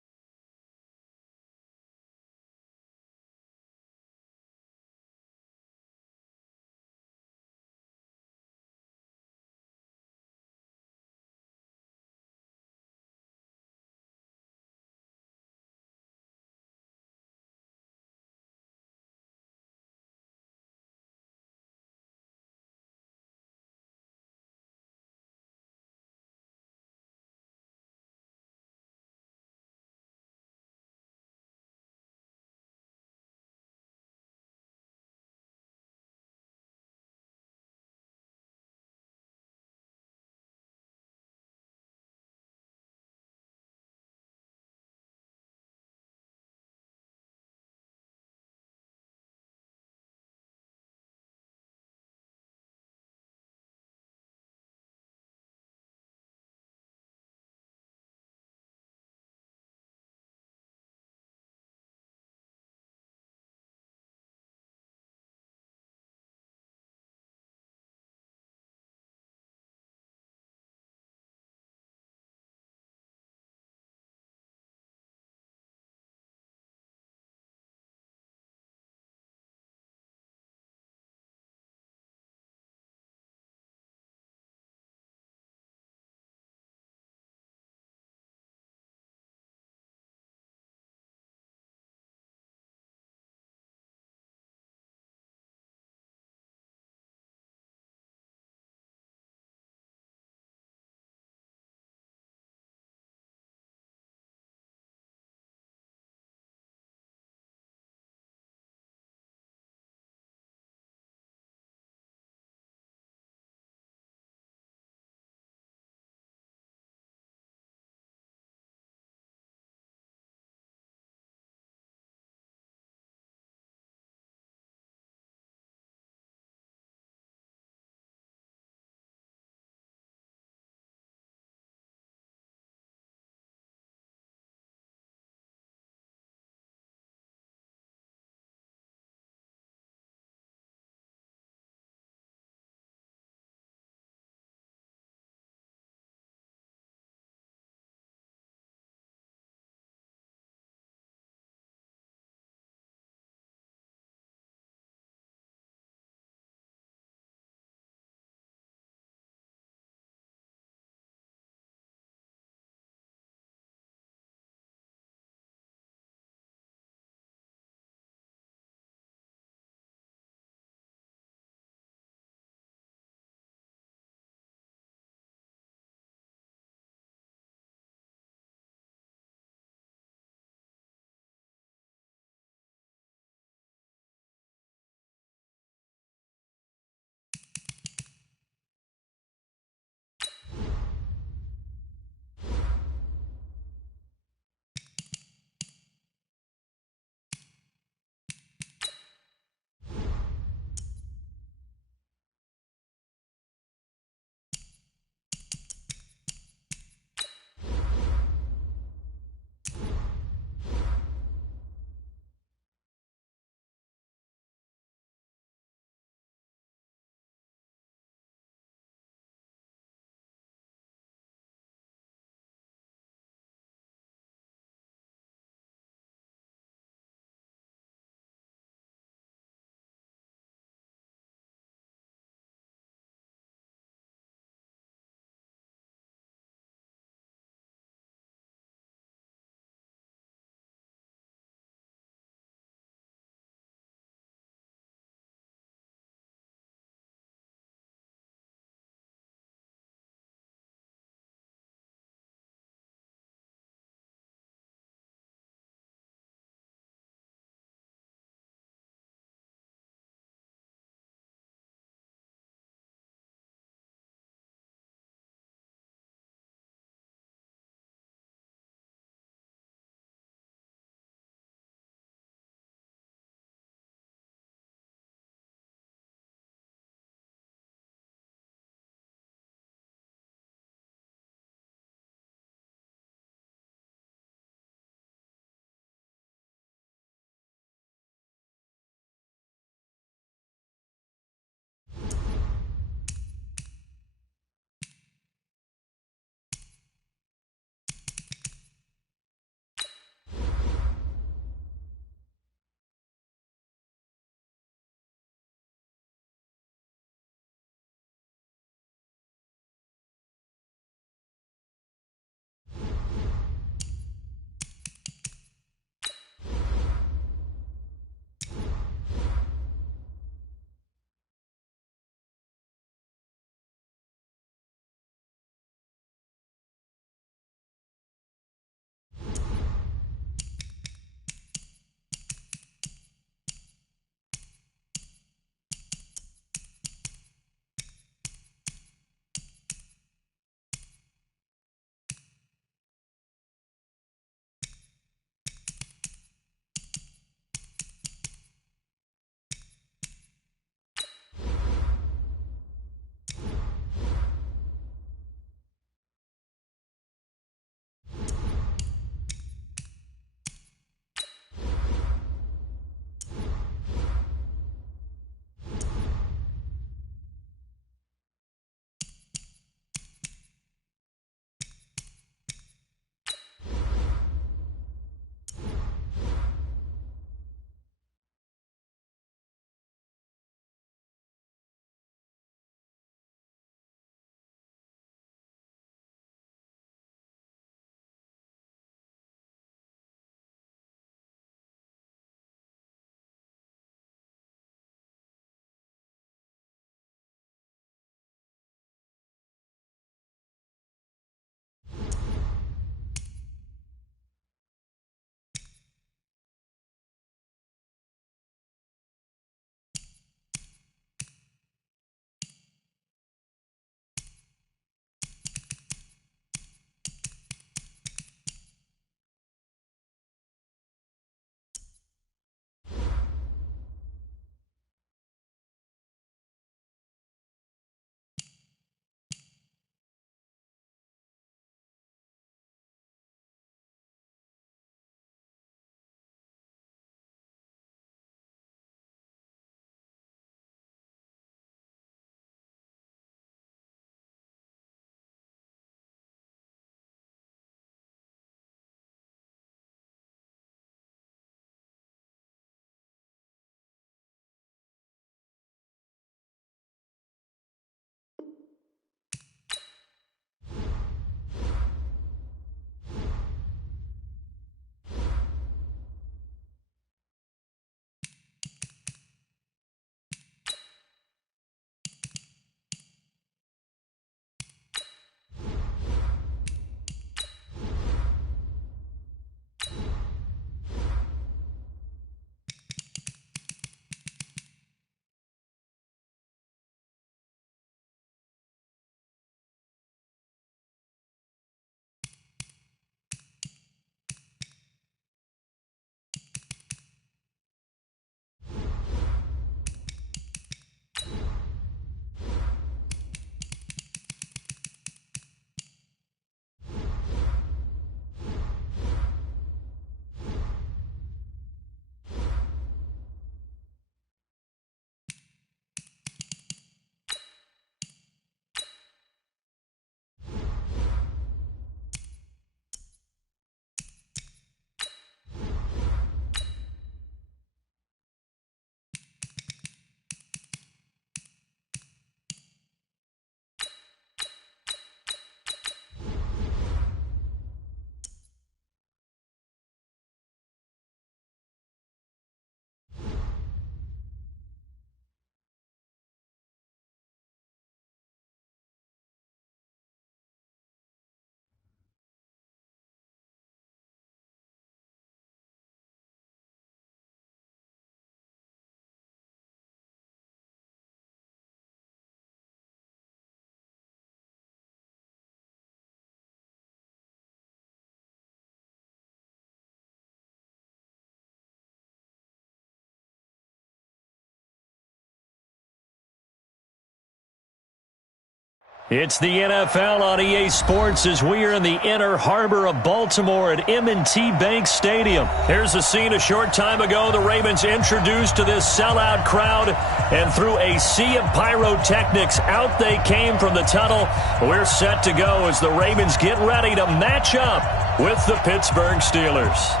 It's the NFL on EA Sports as we are in the inner harbor of Baltimore at M&T Bank Stadium. Here's a scene a short time ago. The Ravens introduced to this sellout crowd, and through a sea of pyrotechnics, out they came from the tunnel. We're set to go as the Ravens get ready to match up with the Pittsburgh Steelers.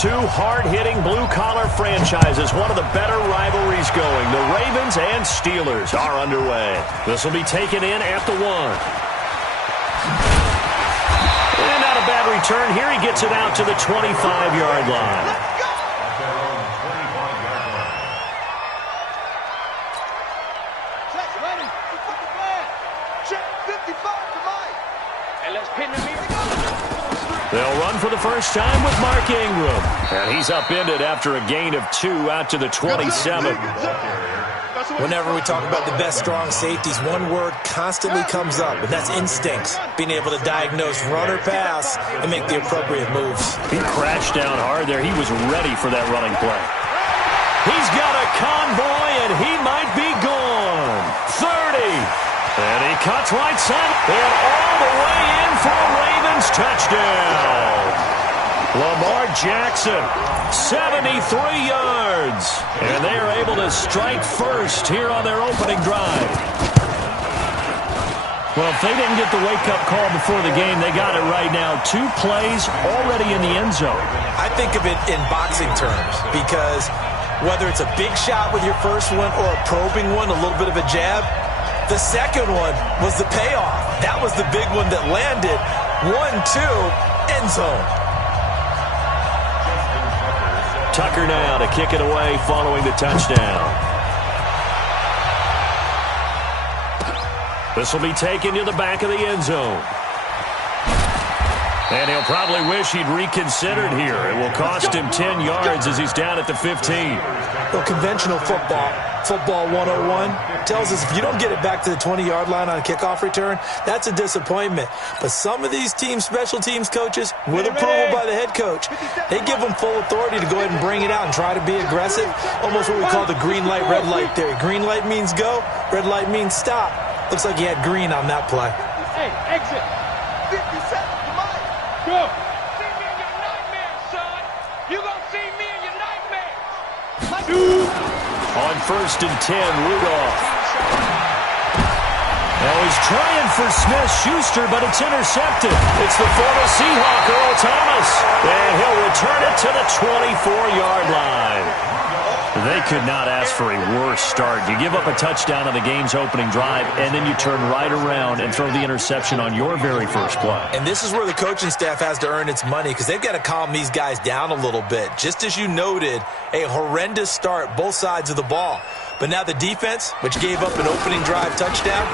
Two hard-hitting blue-collar franchises, one of the better rivalries going. The Ravens and Steelers are underway. This will be taken in at the 1. And not a bad return here. He gets it out to the 25-yard line. They'll run for the first time with Mark Ingram. And he's upended after a gain of 2 out to the 27. Whenever we talk about the best strong safeties, one word constantly comes up, and that's instincts. Being able to diagnose run or pass and make the appropriate moves. He crashed down hard there. He was ready for that running play. He's got a convoy, and he might be gone. 30. And he cuts right side. And all the way in for a Ravens touchdown. Lamar Jackson, 73 yards. And they are able to strike first here on their opening drive. Well, if they didn't get the wake-up call before the game, they got it right now. 2 plays already in the end zone. I think of it in boxing terms because whether it's a big shot with your first one or a probing one, a little bit of a jab, the second one was the payoff. That was the big one that landed. 1-2, end zone. Tucker now to kick it away following the touchdown. This will be taken to the back of the end zone. And he'll probably wish he'd reconsidered here. It will cost him 10 yards as he's down at the 15. Well, conventional football 101, tells us if you don't get it back to the 20-yard line on a kickoff return, that's a disappointment. But some of these special teams coaches, with approval by the head coach, they give them full authority to go ahead and bring it out and try to be aggressive. Almost what we call the green light, red light theory. Green light means go, red light means stop. Looks like he had green on that play. Hey, exit. 50 seconds. Go. See me in your nightmares, son. You gonna see me in your nightmares. On 1st and 10, Rudolph. Now he's trying for Smith-Schuster, but it's intercepted. It's the former Seahawk, Earl Thomas. And he'll return it to the 24-yard line. They could not ask for a worse start. You give up a touchdown on the game's opening drive, and then you turn right around and throw the interception on your very first play. And this is where the coaching staff has to earn its money because they've got to calm these guys down a little bit. Just as you noted, a horrendous start, both sides of the ball. But now the defense, which gave up an opening drive touchdown,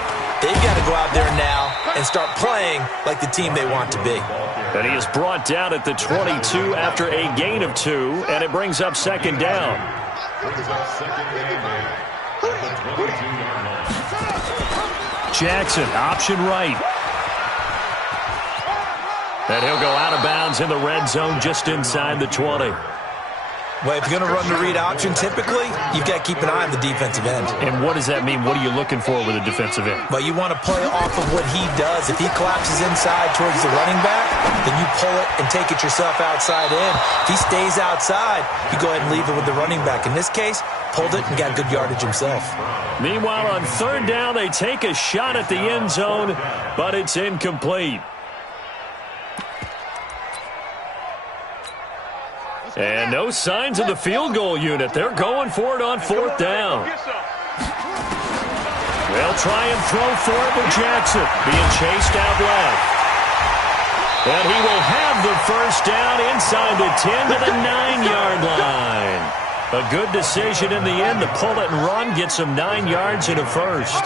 they've got to go out there now and start playing like the team they want to be. And he is brought down at the 22 after a gain of 2, and it brings up 2nd down. Jackson, option right. And he'll go out of bounds in the red zone just inside the 20. Well, if you're going to run the read option, typically, you've got to keep an eye on the defensive end. And what does that mean? What are you looking for with a defensive end? Well, you want to play off of what he does. If he collapses inside towards the running back, then you pull it and take it yourself outside in. If he stays outside, you go ahead and leave it with the running back. In this case, pulled it and got good yardage himself. Meanwhile, on 3rd down, they take a shot at the end zone, but it's incomplete. And no signs of the field goal unit. They're going for it on 4th down. They'll try and throw for it with Jackson being chased out left. And he will have the first down inside the 10 to the 9-yard line. A good decision in the end to pull it and run, get some 9 yards and a first.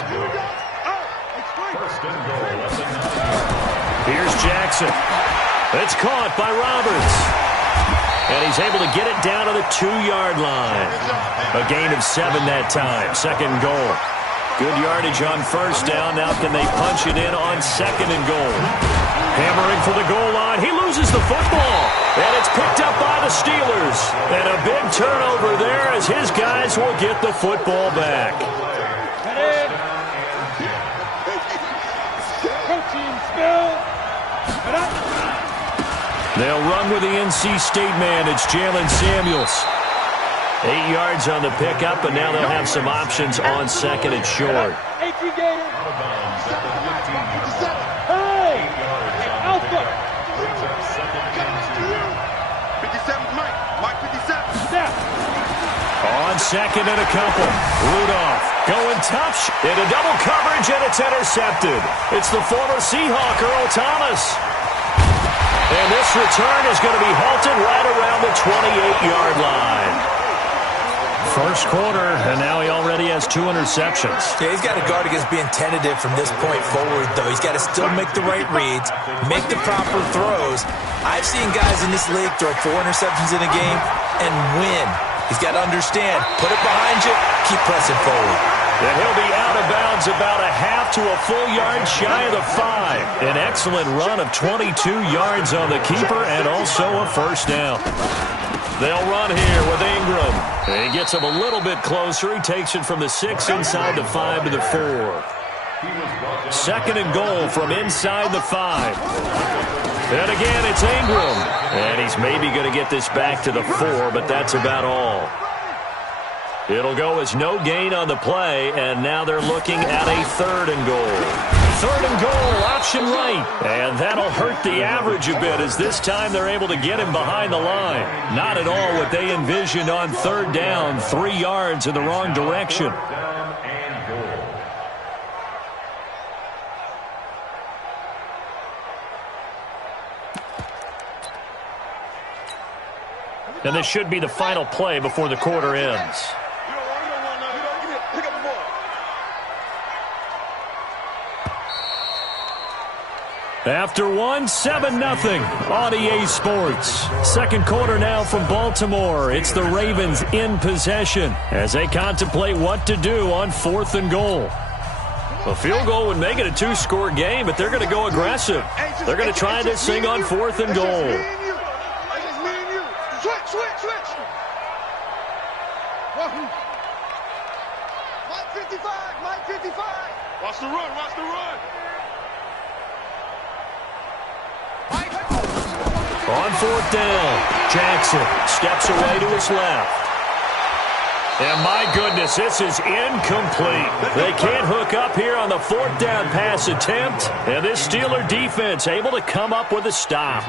Here's Jackson. It's caught by Roberts. And he's able to get it down to the 2-yard line. A gain of 7 that time. 2nd goal. Good yardage on 1st down. Now can they punch it in on 2nd and goal? Hammering for the goal line. He loses the football. And it's picked up by the Steelers. And a big turnover there as his guys will get the football back. They'll run with the NC State man. It's Jalen Samuels. 8 yards on the pickup, and now they'll have some options on second and short. On second and a couple. Rudolph going tough into double coverage, and it's intercepted. It's the former Seahawk, Earl Thomas. And this return is going to be halted right around the 28-yard line. First quarter, and now he already has 2 interceptions. Yeah, he's got to guard against being tentative from this point forward, though. He's got to still make the right reads, make the proper throws. I've seen guys in this league throw 4 interceptions in a game and win. He's got to understand, put it behind you, keep pressing forward. And he'll be out of bounds about a half to a full yard shy of the 5. An excellent run of 22 yards on the keeper and also a first down. They'll run here with Ingram. He gets him a little bit closer. He takes it from the 6 inside the 5 to the 4. Second and goal from inside the 5. And again, it's Ingram. And he's maybe going to get this back to the 4, but that's about all. It'll go as no gain on the play, and now they're looking at a third and goal. Third and goal, option right. And that'll hurt the average a bit as this time they're able to get him behind the line. Not at all what they envisioned on third down, 3 yards in the wrong direction. And this should be the final play before the quarter ends. After 1, 7-0 on EA Sports. Second quarter now from Baltimore. It's the Ravens in possession as they contemplate what to do on 4th and goal. A field goal would make it a 2-score game, but they're going to go aggressive. They're going to try this thing on 4th and goal. Switch. Mike 55. Watch the run. On 4th down, Jackson steps away to his left. And my goodness, this is incomplete. They can't hook up here on the 4th down pass attempt. And this Steeler defense able to come up with a stop.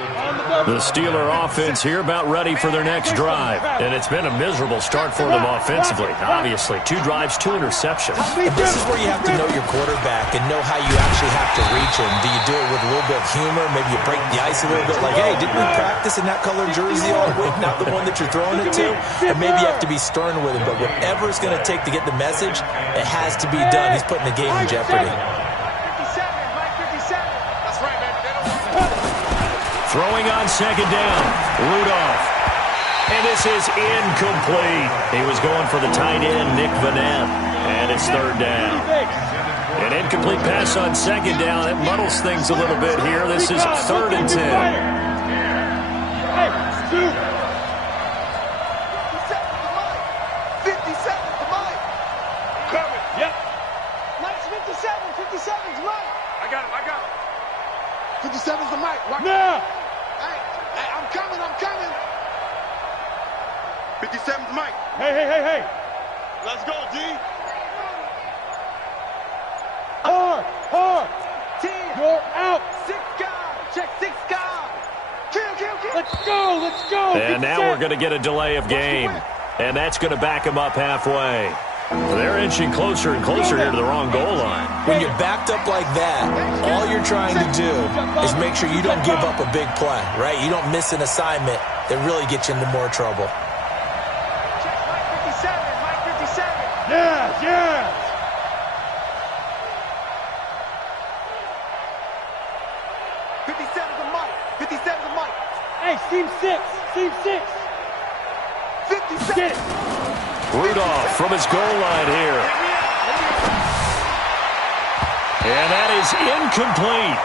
The Steeler offense here about ready for their next drive. And it's been a miserable start for them offensively. Obviously, 2 drives, 2 interceptions. And this is where you have to know your quarterback and know how you actually have to reach him. Do you do it with a little bit of humor? Maybe you break the ice a little bit like, hey, didn't we practice in that colored jersey all week, not the one that you're throwing it to? And maybe you have to be stern with him. But whatever it's going to take to get the message, it has to be done. He's putting the game in jeopardy. Throwing on second down, Rudolph. And this is incomplete. He was going for the tight end, Nick Vanette. And it's 3rd down. An incomplete pass on second down. It muddles things a little bit here. This is 3rd and 10. I got him. 57's the mic. Now. Hey, I'm coming. 57's the mic. Hey. Let's go, D. Hard. Team. You're out. 6 guys. Check 6 guys. Kill. Let's go. And now we're going to get a delay of game. And that's going to back him up halfway. They're inching closer and closer here to the wrong goal line. When you're backed up like that, all you're trying to do is make sure you don't give up a big play, right? You don't miss an assignment that really gets you into more trouble. Mike 57. Yes. 57's the mic. Hey, Team 6. 57. Get it. Rudolph from his goal line here. And that is incomplete.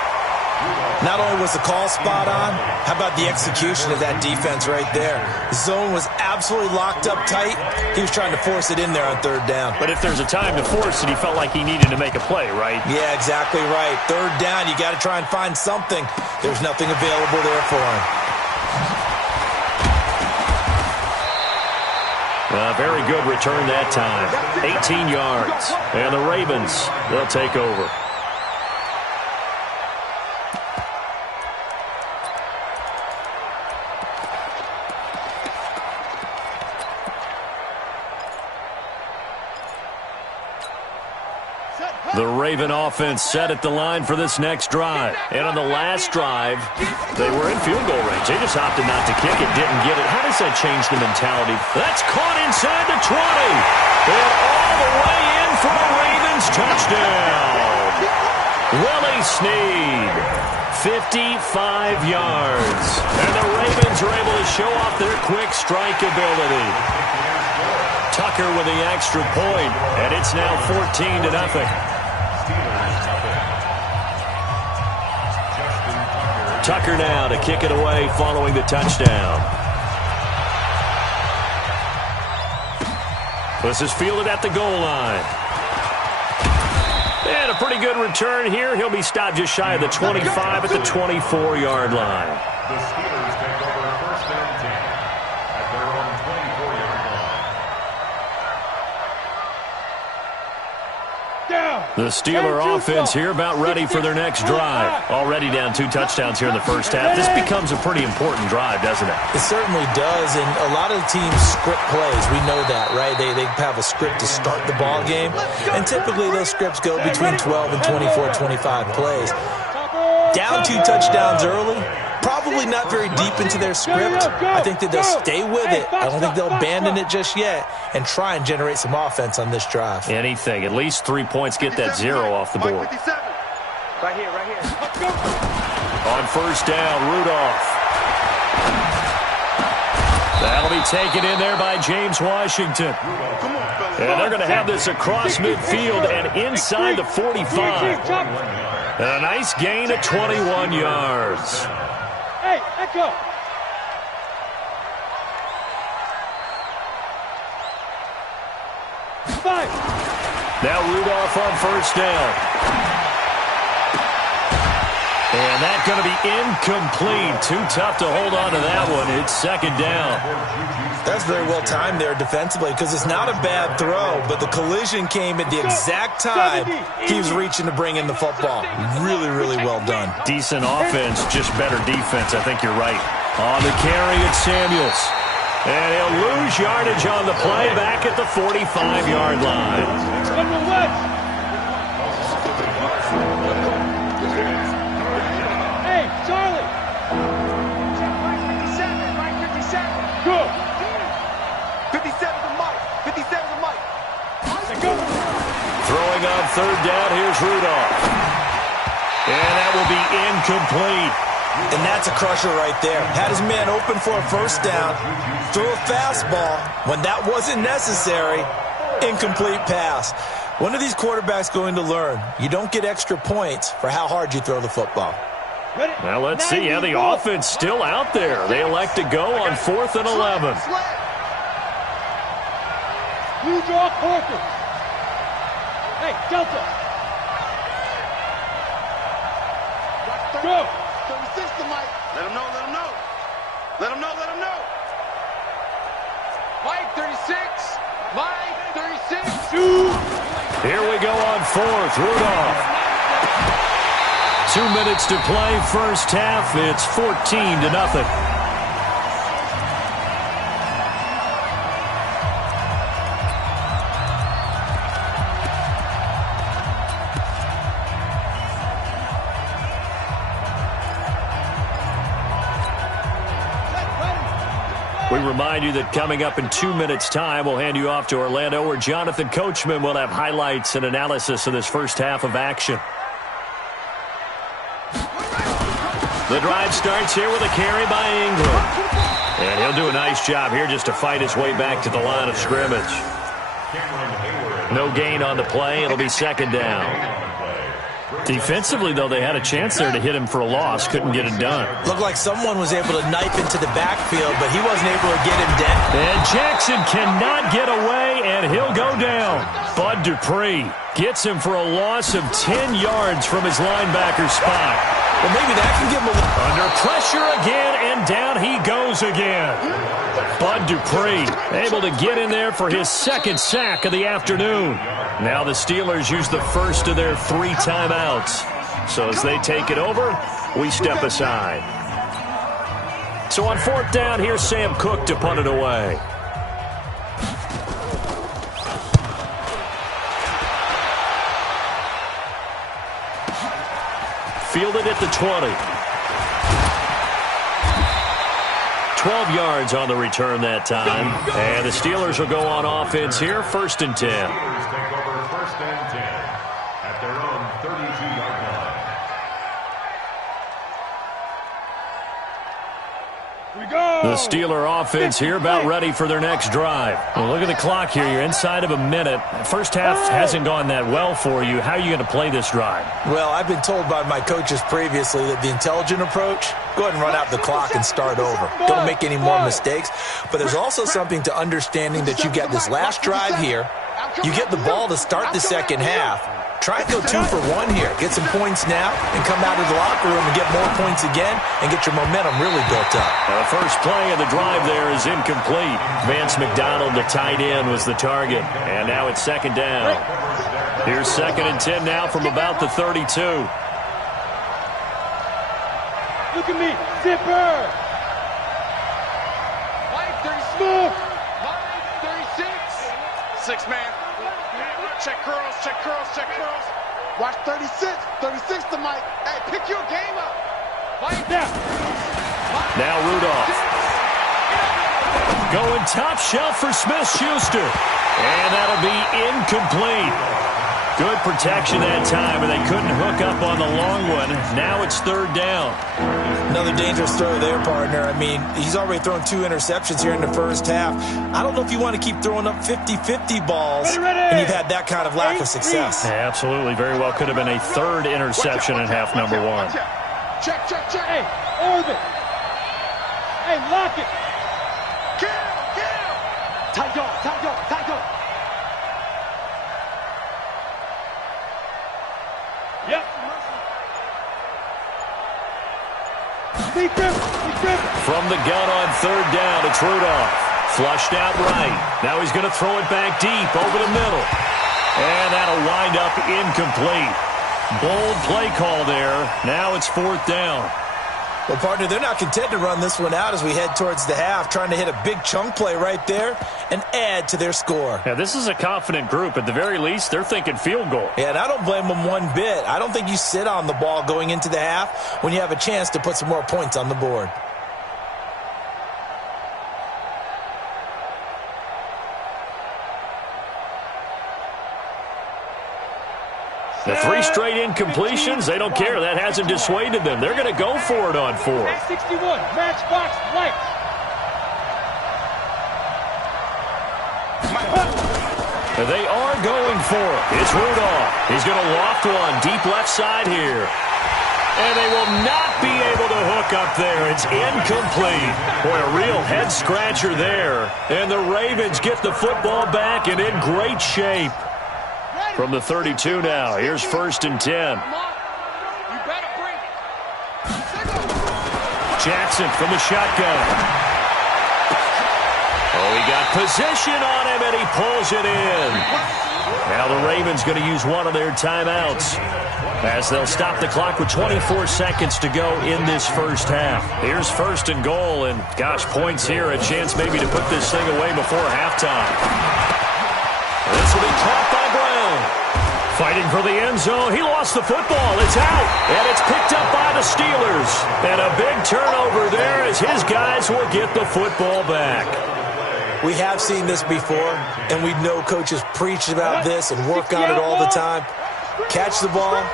Not only was the call spot on, how about the execution of that defense right there? The zone was absolutely locked up tight. He was trying to force it in there on third down. But if there's a time to force it, he felt like he needed to make a play, right? Yeah, exactly right. Third down, you got to try and find something. There's nothing available there for him. A very good return that time. 18 yards. And the Ravens, they'll take over. The Raven offense set at the line for this next drive. And on the last drive, they were in field goal range. They just opted not to kick it, didn't get it. How does that change the mentality? That's caught inside the 20. And all the way in for a Ravens touchdown. Willie Snead, 55 yards. And the Ravens are able to show off their quick strike ability. Tucker with the extra point, and it's now 14-0. Tucker now to kick it away following the touchdown. This is fielded at the goal line. And a pretty good return here. He'll be stopped just shy of the 25 at the 24-yard line. The Steelers take over first and 10 at their own 24-yard line. The Steeler offense here about ready for their next drive. Already down 2 touchdowns here in the first half. This becomes a pretty important drive, doesn't it? It certainly does, and a lot of the teams script plays. We know that, right? They have a script to start the ball game, and typically those scripts go between 12 and 24, 25 plays. Down 2 touchdowns early, probably not very deep into their script. I think that they'll stay with it. I don't think they'll abandon it just yet and try and generate some offense on this drive. Anything. At least 3 points, get that 0 off the board. Right here, right here. On first down, Rudolph. That'll be taken in there by James Washington. And they're going to have this across midfield and inside the 45. And a nice gain at 21 yards. Hey, Echo. Five. Now Rudolph on first down. And that's going to be incomplete. Too tough to hold on to that one. It's second down. That's very well timed there defensively because it's not a bad throw, but the collision came at the exact time he was reaching to bring in the football. Really, really well done. Decent offense, just better defense. I think you're right. On the carry, it's Samuels. And he'll lose yardage on the play back at the 45-yard line. Hey, Charlie. Right 57, right 57. Good. 57 to Mike. 57 to Mike. Throwing on third down, here's Rudolph. And that will be incomplete. And that's a crusher right there. Had his man open for a first down, threw a fastball. When that wasn't necessary, incomplete pass. When are these quarterbacks going to learn? You don't get extra points for how hard you throw the football. Well, let's see. Yeah, the offense still out there. They elect to go on 4th and 11. You draw Corker. Hey, Delta. Go. 36 to Mike. Let him know, let him know. Let him know, let him know. Mike, 36. Mike, 36. Here we go on 4th. Rudolph. 2 minutes to play first half. It's 14-0. We remind you that coming up in 2 minutes' time, we'll hand you off to Orlando, where Jonathan Coachman will have highlights and analysis of this first half of action. The drive starts here with a carry by Ingram. And he'll do a nice job here just to fight his way back to the line of scrimmage. No gain on the play. It'll be second down. Defensively, though, they had a chance there to hit him for a loss. Couldn't get it done. Looked like someone was able to knife into the backfield, but he wasn't able to get him down. And Jackson cannot get away, and he'll go down. Bud Dupree gets him for a loss of 10 yards from his linebacker spot. Well, maybe that can give him a... Under pressure again, and down he goes again. Bud Dupree able to get in there for his second sack of the afternoon. Now the Steelers use the first of their 3 timeouts. So as they take it over, we step aside. So on 4th down, here's Sam Cook to punt it away. Fielded at the 20. 12 yards on the return that time. And the Steelers will go on offense here, 1st and 10. Steelers take over 1st and 10 at their own 32-yard line. The Steeler offense here about ready for their next drive. Well, look at the clock here. You're inside of a minute. First half hasn't gone that well for you. How are you going to play this drive? Well, I've been told by my coaches previously that the intelligent approach, go ahead and run out the clock and start over. Don't make any more mistakes. But there's also something to understanding that you got this last drive here. You get the ball to start the second half. Try and go 2 for 1 here. Get some points now and come out of the locker room and get more points again and get your momentum really built up. Now the first play of the drive there is incomplete. Vance McDonald, the tight end, was the target. And now it's 2nd down. Here's 2nd and 10 now from about the 32. Look at me, zipper. Mike, 30 smooth. Mike, 36. 6 man. Check curls, check curls, check curls. Watch 36. 36 to Mike. Hey, pick your game up. Mike, down. Now Rudolph. Going top shelf for Smith-Schuster. And that'll be incomplete. Good protection that time, and they couldn't hook up on the long one. Now it's 3rd down. Another dangerous throw there, partner. I mean, he's already thrown 2 interceptions here in the first half. I don't know if you want to keep throwing up 50-50 balls, and you've had that kind of lack of success. Yeah, absolutely. Very well could have been a 3rd interception in half number 1. Check, check, check. Hey, orbit. Hey, lock it. Kill. Tight dog. Yep. From the gun on 3rd down, it's Rudolph. Flushed out right. Now he's going to throw it back deep over the middle. And that'll wind up incomplete. Bold play call there. Now it's 4th down. Well, partner, they're not content to run this one out as we head towards the half, trying to hit a big chunk play right there and add to their score. Yeah, this is a confident group. At the very least, they're thinking field goal. Yeah, and I don't blame them one bit. I don't think you sit on the ball going into the half when you have a chance to put some more points on the board. The 3 straight incompletions, they don't care. That hasn't dissuaded them. They're going to go for it on 4th. 61, matchbox lights. They are going for it. It's Rudolph. He's going to loft one deep left side here. And they will not be able to hook up there. It's incomplete. Boy, a real head-scratcher there. And the Ravens get the football back and in great shape. From the 32 now, here's 1st and 10. Jackson from the shotgun. Oh, he got position on him, and he pulls it in. Now the Ravens going to use one of their timeouts as they'll stop the clock with 24 seconds to go in this first half. Here's 1st and goal, and gosh, points here, a chance maybe to put this thing away before halftime. This will be caught by Brown. Fighting for the end zone. He lost the football. It's out. And it's picked up by the Steelers. And a big turnover there as his guys will get the football back. We have seen this before, and we know coaches preach about this and work on it all the time. Catch the ball.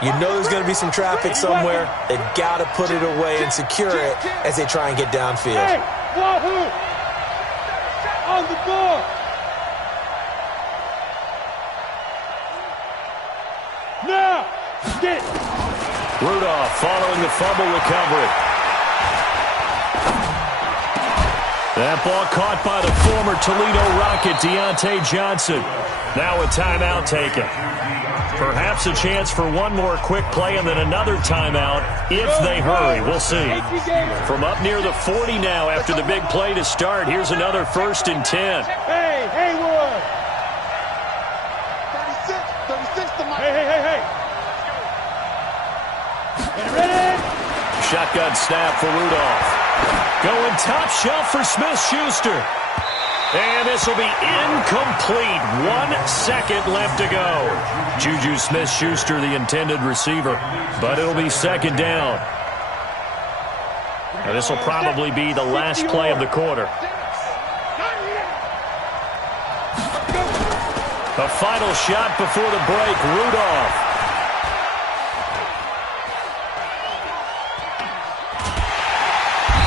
You know there's going to be some traffic somewhere. They've got to put it away and secure it as they try and get downfield. Hey, Wahoo! On the board. Now! Rudolph following the fumble recovery. That ball caught by the former Toledo Rocket, Deontay Johnson. Now a timeout taken. Perhaps a chance for one more quick play and then another timeout if they hurry. We'll see. From up near the 40 now after the big play to start, here's another 1st and 10. Hey, Haywood. 36 to Mike. Hey. Ready? Shotgun snap for Rudolph. Going top shelf for Smith-Schuster. And this will be incomplete. 1 second left to go. Juju Smith-Schuster, the intended receiver. But it'll be 2nd down. Now this will probably be the last play of the quarter. The final shot before the break, Rudolph.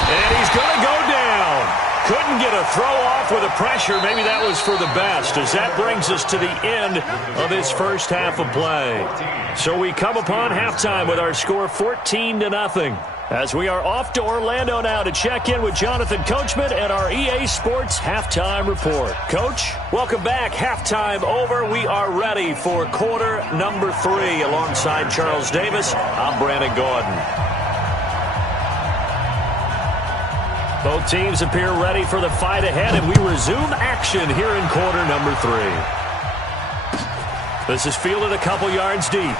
And he's going to go down. Couldn't get a throw off with the pressure. Maybe that was for the best, as that brings us to the end of this first half of play. So we come upon halftime with our score 14-0. As we are off to Orlando now to check in with Jonathan Coachman and our EA Sports Halftime Report. Coach, welcome back. Halftime over. We are ready for quarter number 3. Alongside Charles Davis, I'm Brandon Gordon. Both teams appear ready for the fight ahead, and we resume action here in quarter number 3. This is fielded a couple yards deep.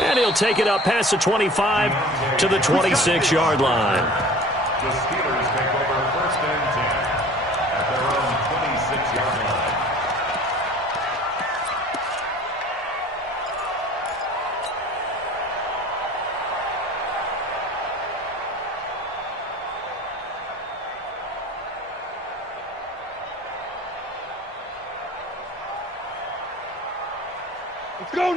And he'll take it up past the 25 to the 26-yard line. The Steelers take over 1st and 10 at their own 26-yard line.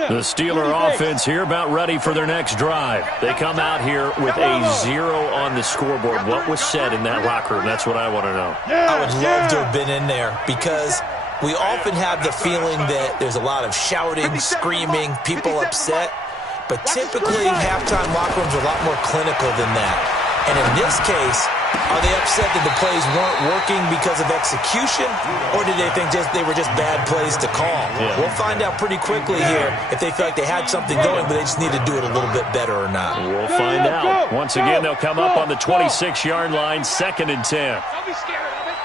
The Steeler offense here about ready for their next drive. They come out here with a 0 on the scoreboard. What was said in that locker room? That's what I want to know. I would love to have been in there because we often have the feeling that there's a lot of shouting, screaming, people upset. But typically, halftime locker rooms are a lot more clinical than that. And in this case, are they upset that the plays weren't working because of execution, or did they think they were just bad plays to call? Yeah. We'll find out pretty quickly here if they feel like they had something going, but they just need to do it a little bit better or not. We'll find out. Once again, they'll come up on the 26-yard line, 2nd and 10. Don't be scared of it.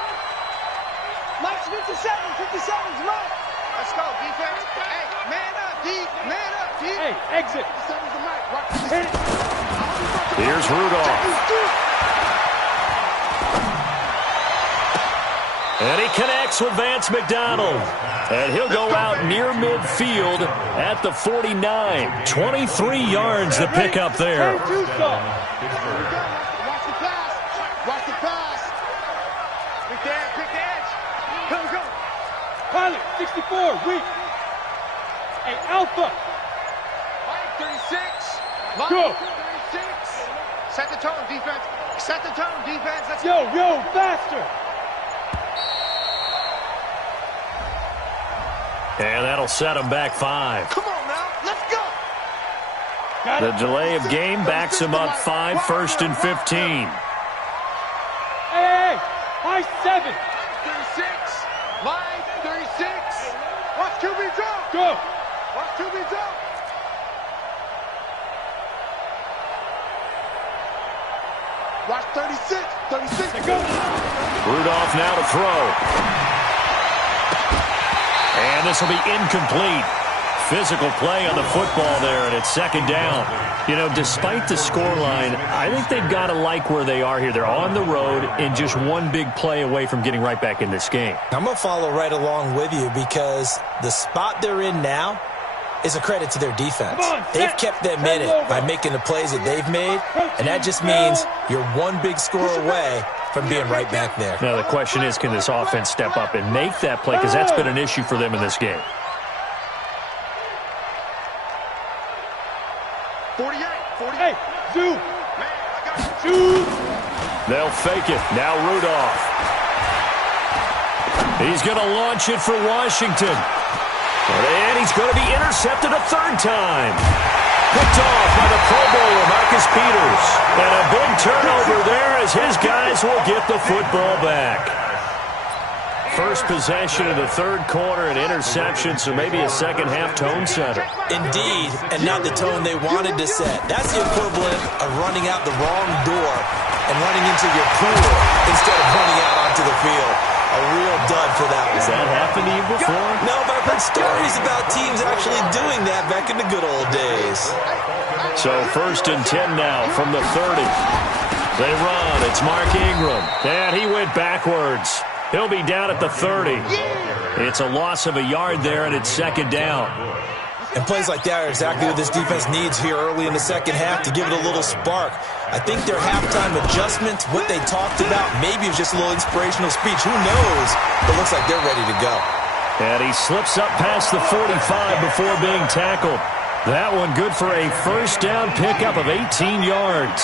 Mike's 57's right. Let's go, defense. Hey, man up, D. Man up, D. Hey, exit. 57's the Mike. Hit it. Here's Rudolph. And he connects with Vance McDonald. And he'll go out near midfield at the 49. 23 yards to pick up there. Watch the pass. Watch the pass. Pick the edge. Go. Pilot, 64, weak. Hey, Alpha. Mike, 36. Go. 36. Set the tone, defense. Set the tone, defense. Let's go. Yo, faster. And that'll set him back 5. Come on now, let's go. The delay of game backs him up 5, 1st and 15. Hey, high 7. 36. Line 36. Watch QB jump. Go. Watch QB jump. Watch 36. 36. Go. Rudolph now to throw. And this will be incomplete. Physical play on the football there, and it's 2nd down. You know, despite the scoreline, I think they've got to like where they are here. They're on the road and just one big play away from getting right back in this game. I'm going to follow right along with you because the spot they're in now is a credit to their defense. They've kept them in it by making the plays that they've made, and that just means you're one big score away from being right back there. Now, the question is, can this offense step up and make that play? Because that's been an issue for them in this game. 48. Zoo. Man, I got you. They'll fake it. Now Rudolph. He's going to launch it for Washington. And he's going to be intercepted a third time. Picked off by the Pro Bowler, Marcus Peters. And a big turnover there as his guys will get the football back. First possession of the third quarter, an interception, so maybe a second-half tone setter. Indeed, and not the tone they wanted to set. That's the equivalent of running out the wrong door and running into your pool instead of running out onto the field. A real dud for that one. Has that happened to you before? No, but I've heard stories about teams actually doing that back in the good old days. So 1st and 10 now from the 30. They run. It's Mark Ingram. And he went backwards. He'll be down at the 30. It's a loss of a yard there, and it's 2nd down. And plays like that are exactly what this defense needs here early in the second half to give it a little spark. I think their halftime adjustments, what they talked about, maybe it was just a little inspirational speech. Who knows? But it looks like they're ready to go. And he slips up past the 45 before being tackled. That one good for a first down pickup of 18 yards.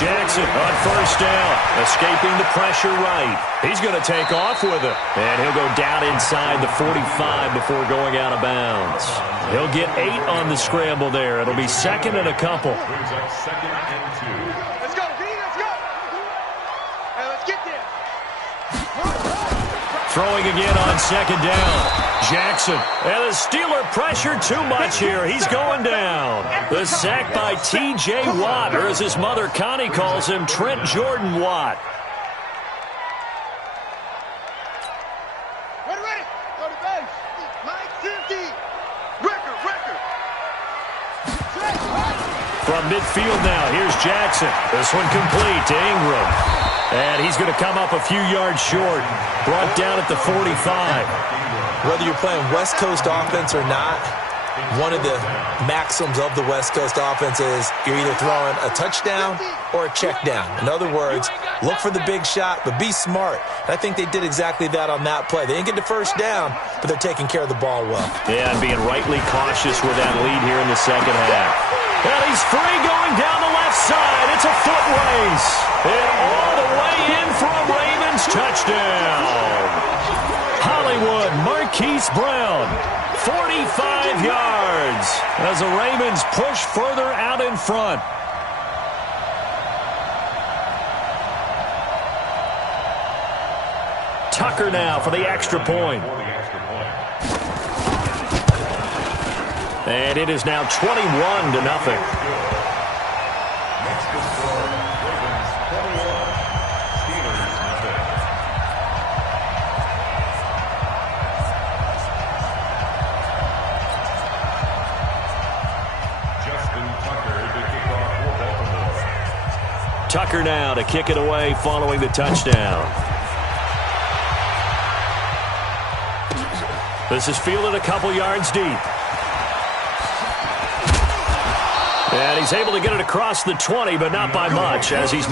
Jackson on first down, escaping the pressure right. He's going to take off with it. And he'll go down inside the 45 before going out of bounds. He'll get 8 on the scramble there. It'll be 2nd and a couple. Let's go, D, let's go. Hey, let's get there. Throwing again on 2nd down. Jackson. And the Steeler pressure too much here. He's going down. The sack by T.J. Watt, or as his mother Connie calls him, Trent Jordan Watt. Ready. Go to base. Mike 50. Record. From midfield now, here's Jackson. This one complete to Ingram. And he's going to come up a few yards short. Brought down at the 45. Whether you're playing West Coast offense or not, one of the maxims of the West Coast offense is you're either throwing a touchdown or a check down. In other words, look for the big shot, but be smart. And I think they did exactly that on that play. They didn't get the first down, but they're taking care of the ball well. Yeah, and being rightly cautious with that lead here in the second half. And he's free going down the left side. It's a foot race. And all the way in for a Ravens touchdown. Hollywood, Marquise Brown, 45 yards as the Ravens push further out in front. Tucker now for the extra point. And it is now 21-0. Tucker now to kick it away following the touchdown. This is fielded a couple yards deep. And he's able to get it across the 20, but not by much as he's...